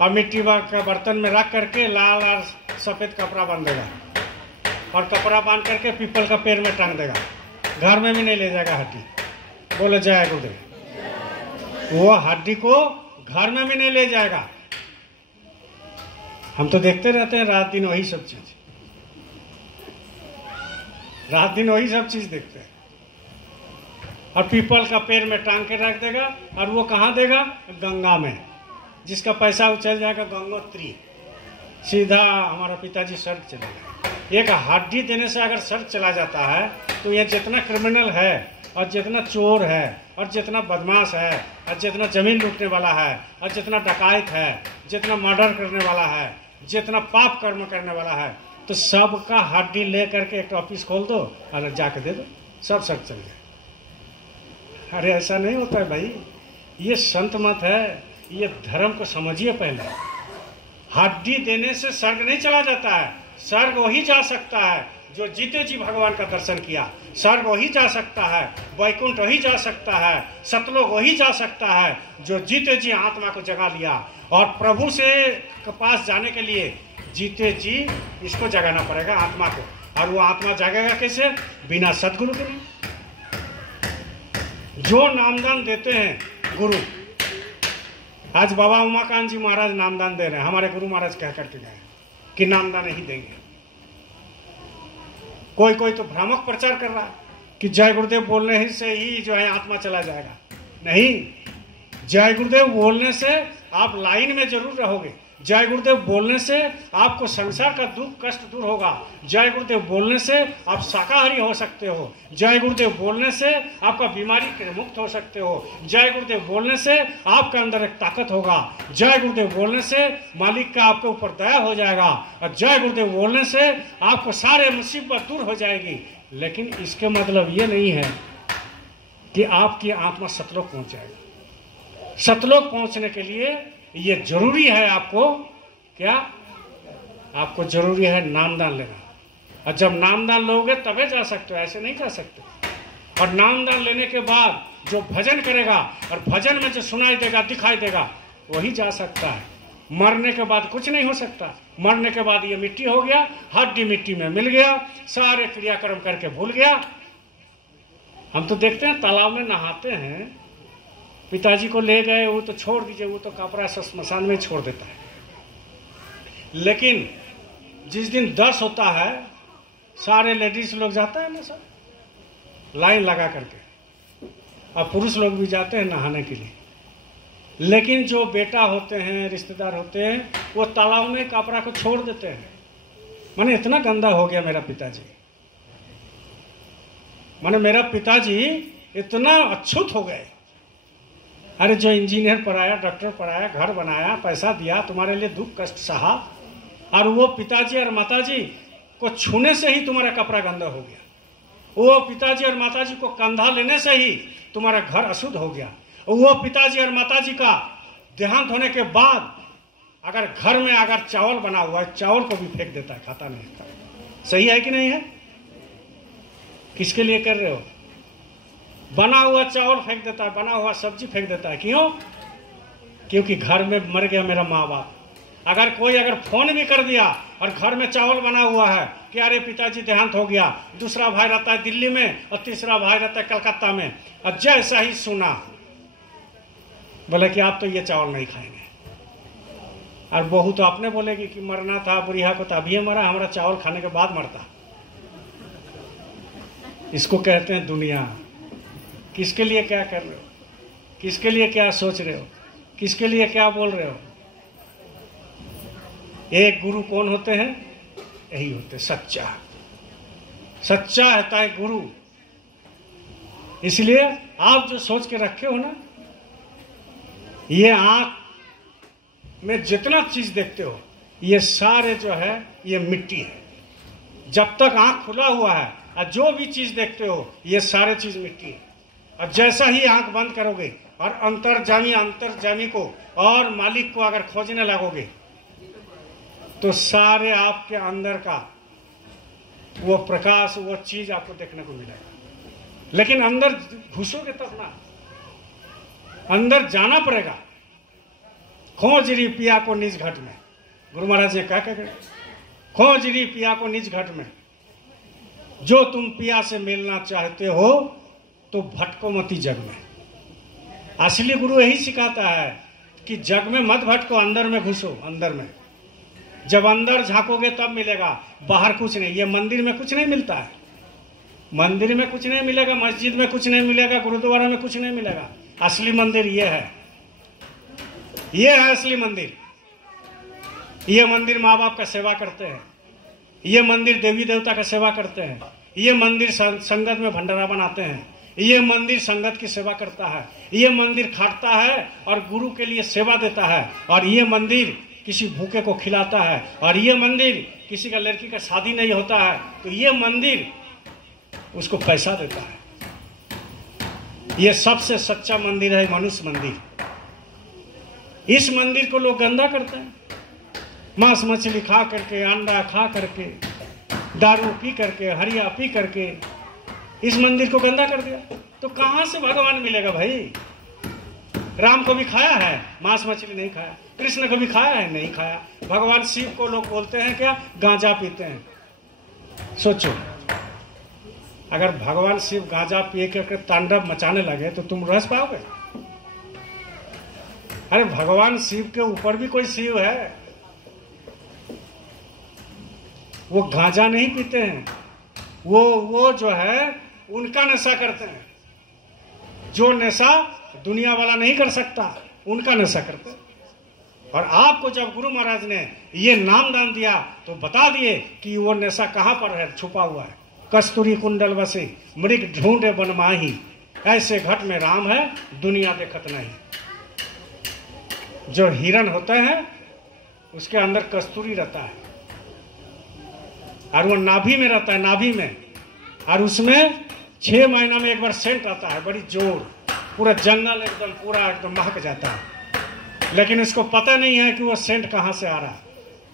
और मिट्टी का बर्तन में रख करके लाल और सफ़ेद कपड़ा बांध देगा, और कपड़ा बांध करके पीपल का पेड़ में टांग देगा। घर में भी नहीं ले जाएगा हड्डी, बोले जय गुरुदेव। वो हड्डी को घर में भी नहीं ले जाएगा। हम तो देखते रहते हैं रात दिन वही सब चीज, रात दिन वही सब चीज देखते हैं। और पीपल का पेड़ में टांग के रख देगा, और वो कहाँ देगा? गंगा में। जिसका पैसा उछल जाएगा गंगोत्री, सीधा हमारा पिताजी स्वर्ग चलेगा। एक हड्डी देने से अगर स्वर्ग चला जाता है तो ये जितना क्रिमिनल है, और जितना चोर है, और जितना बदमाश है, और जितना जमीन लूटने वाला है, और जितना डकायत है, जितना मर्डर करने वाला है, जितना पाप कर्म करने वाला है, तो सबका हड्डी ले करके एक ऑफिस खोल दो और जाके दे दो, सब स्वर्ग चल जाए। अरे ऐसा नहीं होता है भाई, ये संत मत है, ये धर्म को समझिए पहले। हड्डी देने से स्वर्ग नहीं चला जाता है, स्वर्ग वही जा सकता है जो जीते जी भगवान का दर्शन किया, स्वर्ग वही जा सकता है, वैकुंठ वही जा सकता है, सतलोक वही जा सकता है जो जीते जी आत्मा को जगा लिया। और प्रभु से के पास जाने के लिए जीते जी इसको जगाना पड़ेगा, आत्मा को। और वो आत्मा जागेगा कैसे? बिना सदगुरु के नहीं। जो नामदान देते हैं गुरु, आज बाबा उमाकांत जी महाराज नामदान दे रहे हैं, हमारे गुरु महाराज कह करके गए कि नामदान नहीं देंगे। कोई कोई तो भ्रामक प्रचार कर रहा है कि जय गुरुदेव बोलने से ही जो है आत्मा चला जाएगा। नहीं, जय गुरुदेव बोलने से आप लाइन में जरूर रहोगे। जय गुरुदेव बोलने से आपको संसार का दुख कष्ट दूर होगा। जय गुरुदेव बोलने से आप शाकाहारी हो सकते हो। जय गुरुदेव बोलने से आपका बीमारी से मुक्त हो सकते हो। जय गुरुदेव बोलने से आपके अंदर एक ताकत होगा। जय गुरुदेव बोलने से मालिक का आपके ऊपर दया हो जाएगा। और जय गुरुदेव बोलने से आपको सारे मुसीबत दूर हो जाएगी। लेकिन इसके मतलब ये नहीं है कि आपकी आत्मा सतलोक पहुंच जाएगी। सतलोक पहुंचने के लिए ये जरूरी है आपको क्या, आपको जरूरी है नामदान लेना। और जब नामदान लोगे तबे जा सकते हो, ऐसे नहीं जा सकते। और नामदान लेने के बाद जो भजन करेगा और भजन में जो सुनाई देगा दिखाई देगा वही जा सकता है। मरने के बाद कुछ नहीं हो सकता। मरने के बाद ये मिट्टी हो गया, हड्डी मिट्टी में मिल गया, सारे क्रियाक्रम करके भूल गया। हम तो देखते हैं तालाब में नहाते हैं, पिताजी को ले गए, वो तो छोड़ दीजिए, वो तो कपड़ा श्मशान में छोड़ देता है। लेकिन जिस दिन 10 होता है सारे लेडीज लोग जाते हैं ना सब लाइन लगा करके, और पुरुष लोग भी जाते हैं नहाने के लिए। लेकिन जो बेटा होते हैं, रिश्तेदार होते हैं, वो तालाब में कपड़ा को छोड़ देते हैं। माने इतना गंदा हो गया मेरा पिताजी, माने मेरा पिताजी इतना अछूत हो गए। अरे जो इंजीनियर पढ़ाया, डॉक्टर पढ़ाया, घर बनाया, पैसा दिया, तुम्हारे लिए दुख कष्ट सहा, और वो पिताजी और माताजी को छूने से ही तुम्हारा कपड़ा गंदा हो गया। वो पिताजी और माताजी को कंधा लेने से ही तुम्हारा घर अशुद्ध हो गया। वो पिताजी और माताजी का देहांत होने के बाद अगर घर में अगर चावल बना हुआ है, चावल को भी फेंक देता है, खाता नहीं है। सही है कि नहीं है? किसके लिए कर रहे हो? बना हुआ चावल फेंक देता है, बना हुआ सब्जी फेंक देता है। क्यों? क्योंकि घर में मर गया मेरा माँ बाप। अगर कोई अगर फोन भी कर दिया और घर में चावल बना हुआ है कि अरे पिताजी देहांत हो गया, दूसरा भाई रहता है दिल्ली में और तीसरा भाई रहता है कलकत्ता में, और जैसा ही सुना बोले कि आप तो ये चावल नहीं खाएंगे। और बहू तो अपने बोलेगी कि मरना था बुढ़िया को तो अभी मरा, हमारा चावल खाने के बाद मरता। इसको कहते हैं दुनिया। किसके लिए क्या कर रहे हो? किसके लिए क्या सोच रहे हो? किसके लिए क्या बोल रहे हो? एक गुरु कौन होते हैं? यही होते सच्चा। सच्चा होता है गुरु। इसलिए आप जो सोच के रखे हो ना, ये आंख में जितना चीज देखते हो ये सारे जो है ये मिट्टी है। जब तक आंख खुला हुआ है और जो भी चीज देखते हो ये सारे चीज मिट्टी है। और जैसा ही आंख बंद करोगे और अंतर्जामी को और मालिक को अगर खोजने लगोगे तो सारे आपके अंदर का वो प्रकाश, वो चीज आपको देखने को मिलेगा। लेकिन अंदर घुसोगे तब ना, अंदर जाना पड़ेगा। खोज री पिया को निज घट में, गुरु महाराज ने क्या खोज री पिया को निज घट में। जो तुम पिया से मिलना चाहते हो तो भटको मती जग में। असली गुरु यही सिखाता है कि जग में मत भटको, अंदर में घुसो। अंदर में जब अंदर झांकोगे तब मिलेगा, बाहर कुछ नहीं। ये मंदिर में कुछ नहीं मिलता है, मंदिर में कुछ नहीं मिलेगा, मस्जिद में कुछ नहीं मिलेगा, गुरुद्वारा में कुछ नहीं मिलेगा। असली मंदिर ये है, ये है असली मंदिर। ये मंदिर माँ बाप का सेवा करते हैं, ये मंदिर देवी देवता का सेवा करते हैं, ये मंदिर संगत में भंडारा बनाते हैं, ये मंदिर संगत की सेवा करता है, ये मंदिर खाटता है और गुरु के लिए सेवा देता है, और ये मंदिर किसी भूखे को खिलाता है, और ये मंदिर किसी का लड़की का शादी नहीं होता है तो ये मंदिर उसको पैसा देता है। ये सबसे सच्चा मंदिर है मनुष्य मंदिर। इस मंदिर को लोग गंदा करते हैं, मांस मछली खा करके, अंडा खा करके, दारू पी करके, हरिया पी करके इस मंदिर को गंदा कर दिया। तो कहां से भगवान मिलेगा भाई? राम को भी खाया है, मांस मछली नहीं खाया। कृष्ण को भी खाया है, नहीं खाया। भगवान शिव को लोग बोलते हैं क्या? गांजा पीते हैं। सोचो, अगर भगवान शिव गांजा पी करके तांडव मचाने लगे तो तुम रह पाओगे? अरे भगवान शिव के ऊपर भी कोई शिव है, वो गांजा नहीं पीते हैं, वो जो है उनका नशा करते हैं। जो नशा दुनिया वाला नहीं कर सकता उनका नशा करते हैं। और आपको जब गुरु महाराज ने ये नाम दान दिया तो बता दिए कि वो नशा कहाँ पर है, छुपा हुआ है। कस्तूरी कुंडल बसे मृग ढूंढे बनमाही, ऐसे घट में राम है दुनिया देखत नहीं। जो हिरण होता है उसके अंदर कस्तूरी रहता है और वो नाभि में रहता है, नाभि में, और उसमें 6 महीना में एक बार सेंट आता है, बड़ी जोर, पूरा जंगल एकदम पूरा एकदम महक जाता है। लेकिन उसको पता नहीं है कि वो सेंट कहाँ से आ रहा है,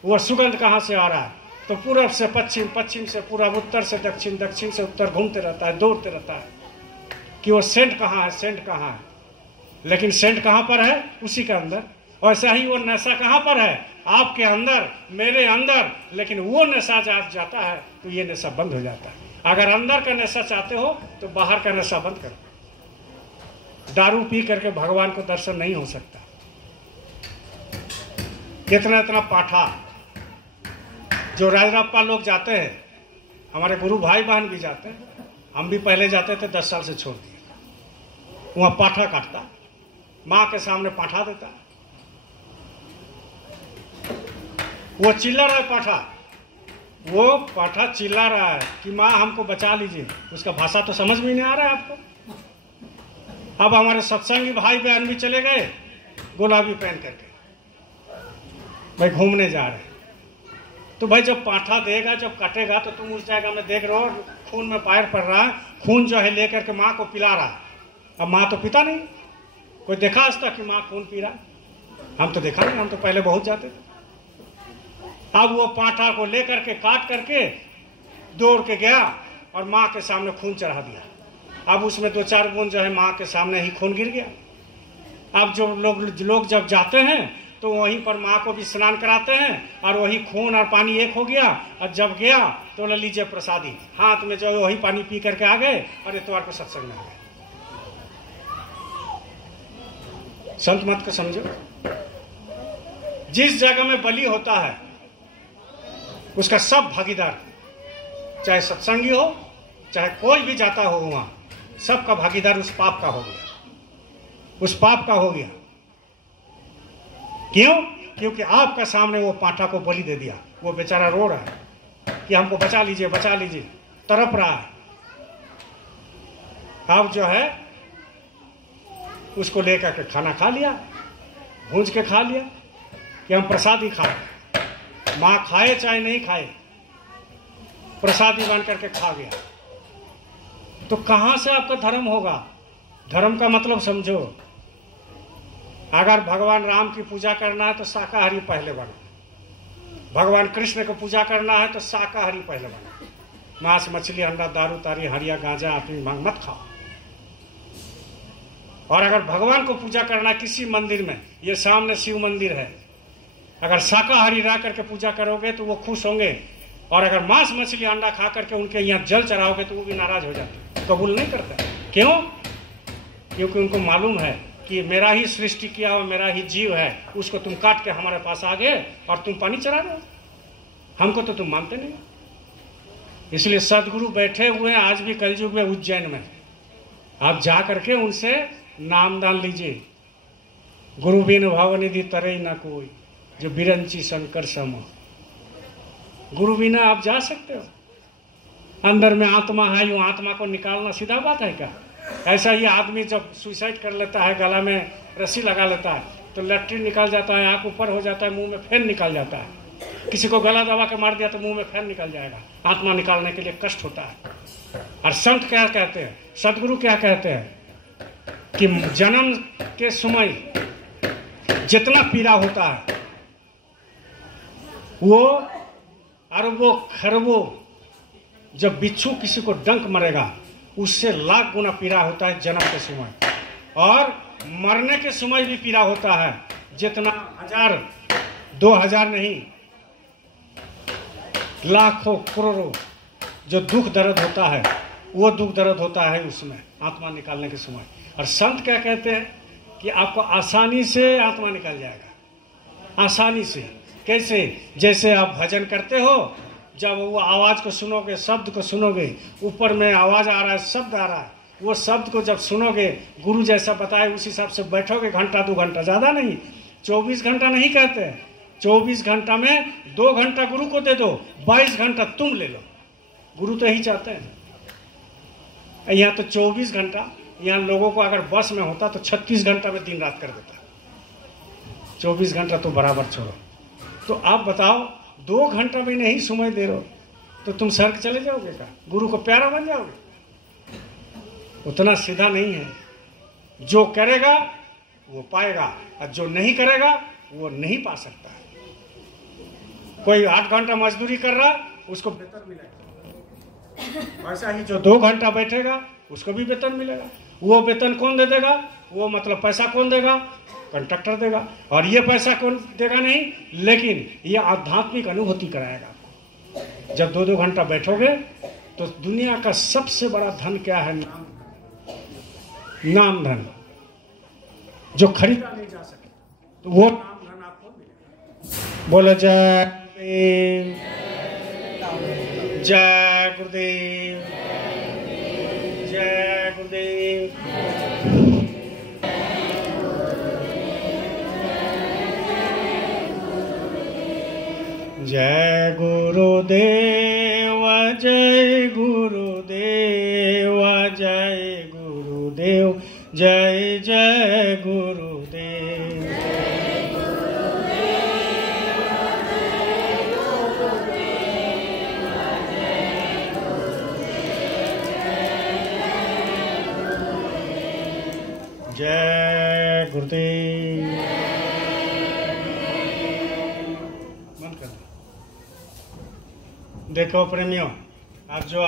वो सुगंध कहाँ से आ रहा है। तो पूरब से पश्चिम, पश्चिम से पूरब, उत्तर से दक्षिण, दक्षिण से उत्तर घूमते रहता है, दौड़ते रहता है कि वो सेंट कहाँ है, सेंट कहाँ है। लेकिन सेंट कहाँ पर है? उसी के अंदर। वैसा ही वो नशा कहाँ पर है? आपके अंदर, मेरे अंदर। लेकिन वो नशा जाता है तो ये नशा बंद हो जाता है। अगर अंदर का नशा चाहते हो तो बाहर का नशा बंद करो। दारू पी करके भगवान को दर्शन नहीं हो सकता। इतना इतना पाठा जो राजरप्पा लोग जाते हैं, हमारे गुरु भाई बहन भी जाते हैं, हम भी पहले जाते थे, 10 साल से छोड़ दिए। वहां पाठा काटता, माँ के सामने पाठा देता, वो चिल्ला रहा है पाठा, वो पाठा चिल्ला रहा है कि माँ हमको बचा लीजिए। उसका भाषा तो समझ में नहीं आ रहा है आपको। अब हमारे सत्संगी भाई बहन भी चले गए गुलाबी पहन करके, भाई घूमने जा रहे हैं। तो भाई जब पाठा देगा, जब कटेगा, तो तुम उस जगह में देख रहे हो खून में पैर पड़ रहा है, खून जो है लेकर के माँ को पिला रहा है। अब माँ तो पिता नहीं, कोई देखा आज तक कि माँ खून पी रहा? हम तो देखा नहीं, हम तो पहले बहुत जाते थे। अब वो पाठा को लेकर के काट करके दौड़ के गया और माँ के सामने खून चढ़ा दिया। अब उसमें 2-4 बूंद जो है माँ के सामने ही खून गिर गया। अब जो लोग जब जाते हैं तो वहीं पर माँ को भी स्नान कराते हैं और वही खून और पानी एक हो गया। और जब गया तो ले लीजिए प्रसादी, हाथ में जो वही पानी पी करके आ गए और इतवार को सत्संग में आ गए। संत मत को समझो। जिस जगह में बलि होता है उसका सब भागीदार, चाहे सत्संगी हो चाहे कोई भी जाता हो, वहां सबका भागीदार उस पाप का हो गया, उस पाप का हो गया। क्यों? क्योंकि आपका सामने वो पाठा को बलि दे दिया। वो बेचारा रो रहा है कि हमको बचा लीजिए, बचा लीजिए, तड़प रहा है। अब जो है उसको लेकर के खाना खा लिया, भूंज के खा लिया कि हम प्रसादी खाए। माँ खाए चाहे नहीं खाए, प्रसादी बन करके खा गया। तो कहां से आपका धर्म होगा? धर्म का मतलब समझो। अगर भगवान राम की पूजा करना है तो शाकाहारी पहले बनो, भगवान कृष्ण को पूजा करना है तो शाकाहारी पहले बनो। मांस, मछली, अंडा, दारू, तारी, हरिया, गांजा, अपनी मांग मत खाओ। और अगर भगवान को पूजा करना किसी मंदिर में, ये सामने शिव मंदिर है, अगर शाकाहारी रह करके पूजा करोगे तो वो खुश होंगे। और अगर मांस, मछली, अंडा खा करके उनके यहाँ जल चढ़ाओगे तो वो भी नाराज हो जाते, कबूल नहीं करते। क्यों? क्योंकि उनको मालूम है कि मेरा ही सृष्टि किया हुआ मेरा ही जीव है, उसको तुम काट के हमारे पास आ गए और तुम पानी चढ़ा रहे हो, हमको तो तुम मानते नहीं। इसलिए सदगुरु बैठे हुए हैं आज भी कलयुग में उज्जैन में। आप जा करके उनसे नाम दान लीजिए। गुरु बिन भावनिधि तरई ना कोई, जो बिरंची शंकर सम। गुरु बिना आप जा सकते हो? अंदर में आत्मा है, यूं आत्मा को निकालना सीधा बात है क्या? ऐसा ही आदमी जब सुसाइड कर लेता है, गला में रस्सी लगा लेता है तो लैट्रिन निकल जाता है, आंख ऊपर हो जाता है, मुंह में फैन निकल जाता है। किसी को गला दबा के मार दिया तो मुंह में फैन निकल जाएगा। आत्मा निकालने के लिए कष्ट होता है। और संत क्या कहते हैं, सदगुरु क्या कहते हैं कि जन्म के समय जितना पीड़ा होता है वो अरबों खरबों, जब बिच्छू किसी को डंक मरेगा उससे लाख गुना पीड़ा होता है जन्म के समय। और मरने के समय भी पीड़ा होता है, जितना 1000 2000 नहीं, लाखों करोड़ों जो दुख दर्द होता है वो दुख दर्द होता है उसमें आत्मा निकालने के समय। और संत क्या कहते हैं कि आपको आसानी से आत्मा निकल जाएगा, आसानी से। कैसे? जैसे आप भजन करते हो, जब वो आवाज़ को सुनोगे, शब्द को सुनोगे, ऊपर में आवाज़ आ रहा है, शब्द आ रहा है, वो शब्द को जब सुनोगे, गुरु जैसा बताए उस हिसाब से बैठोगे, घंटा 2 घंटा, ज़्यादा नहीं, 24 घंटा नहीं कहते, 24 घंटा में 2 घंटा गुरु को दे दो, 22 घंटा तुम ले लो। गुरु तो यही चाहते हैं। यहाँ तो 24 घंटा, यहाँ लोगों को अगर बस में होता तो 36 घंटा में दिन रात कर देता। 24 घंटा तो बराबर छोड़ो। तो आप बताओ, 2 घंटा भी नहीं समय दे रहे तो तुम स्वर्ग चले जाओगे क्या? गुरु को प्यारा बन जाओगे? उतना सीधा नहीं है। जो करेगा वो पाएगा, और जो नहीं करेगा वो नहीं पा सकता है। कोई 8 घंटा मजदूरी कर रहा, उसको वेतन मिलेगा। वैसा ही जो 2 घंटा बैठेगा उसको भी वेतन मिलेगा। वो वेतन कौन दे देगा? वो मतलब पैसा कौन देगा? कंडक्टर देगा। और ये पैसा कौन देगा? नहीं, लेकिन ये आध्यात्मिक अनुभूति कराएगा। जब 2-2 घंटा बैठोगे तो दुनिया का सबसे बड़ा धन क्या है? नाम धन, जो खरीदा नहीं जा सके, तो वो नाम धन आपको मिलेगा। बोलो जय गुरुदेव, जय गुरुदेव, जय गुरुदेव। जय गुरुदेव, जय गुरुदेव, जय गुरुदेव, जय जय गुरुदेव। जय गुरुदेव। देखो प्रेमियों, आप जो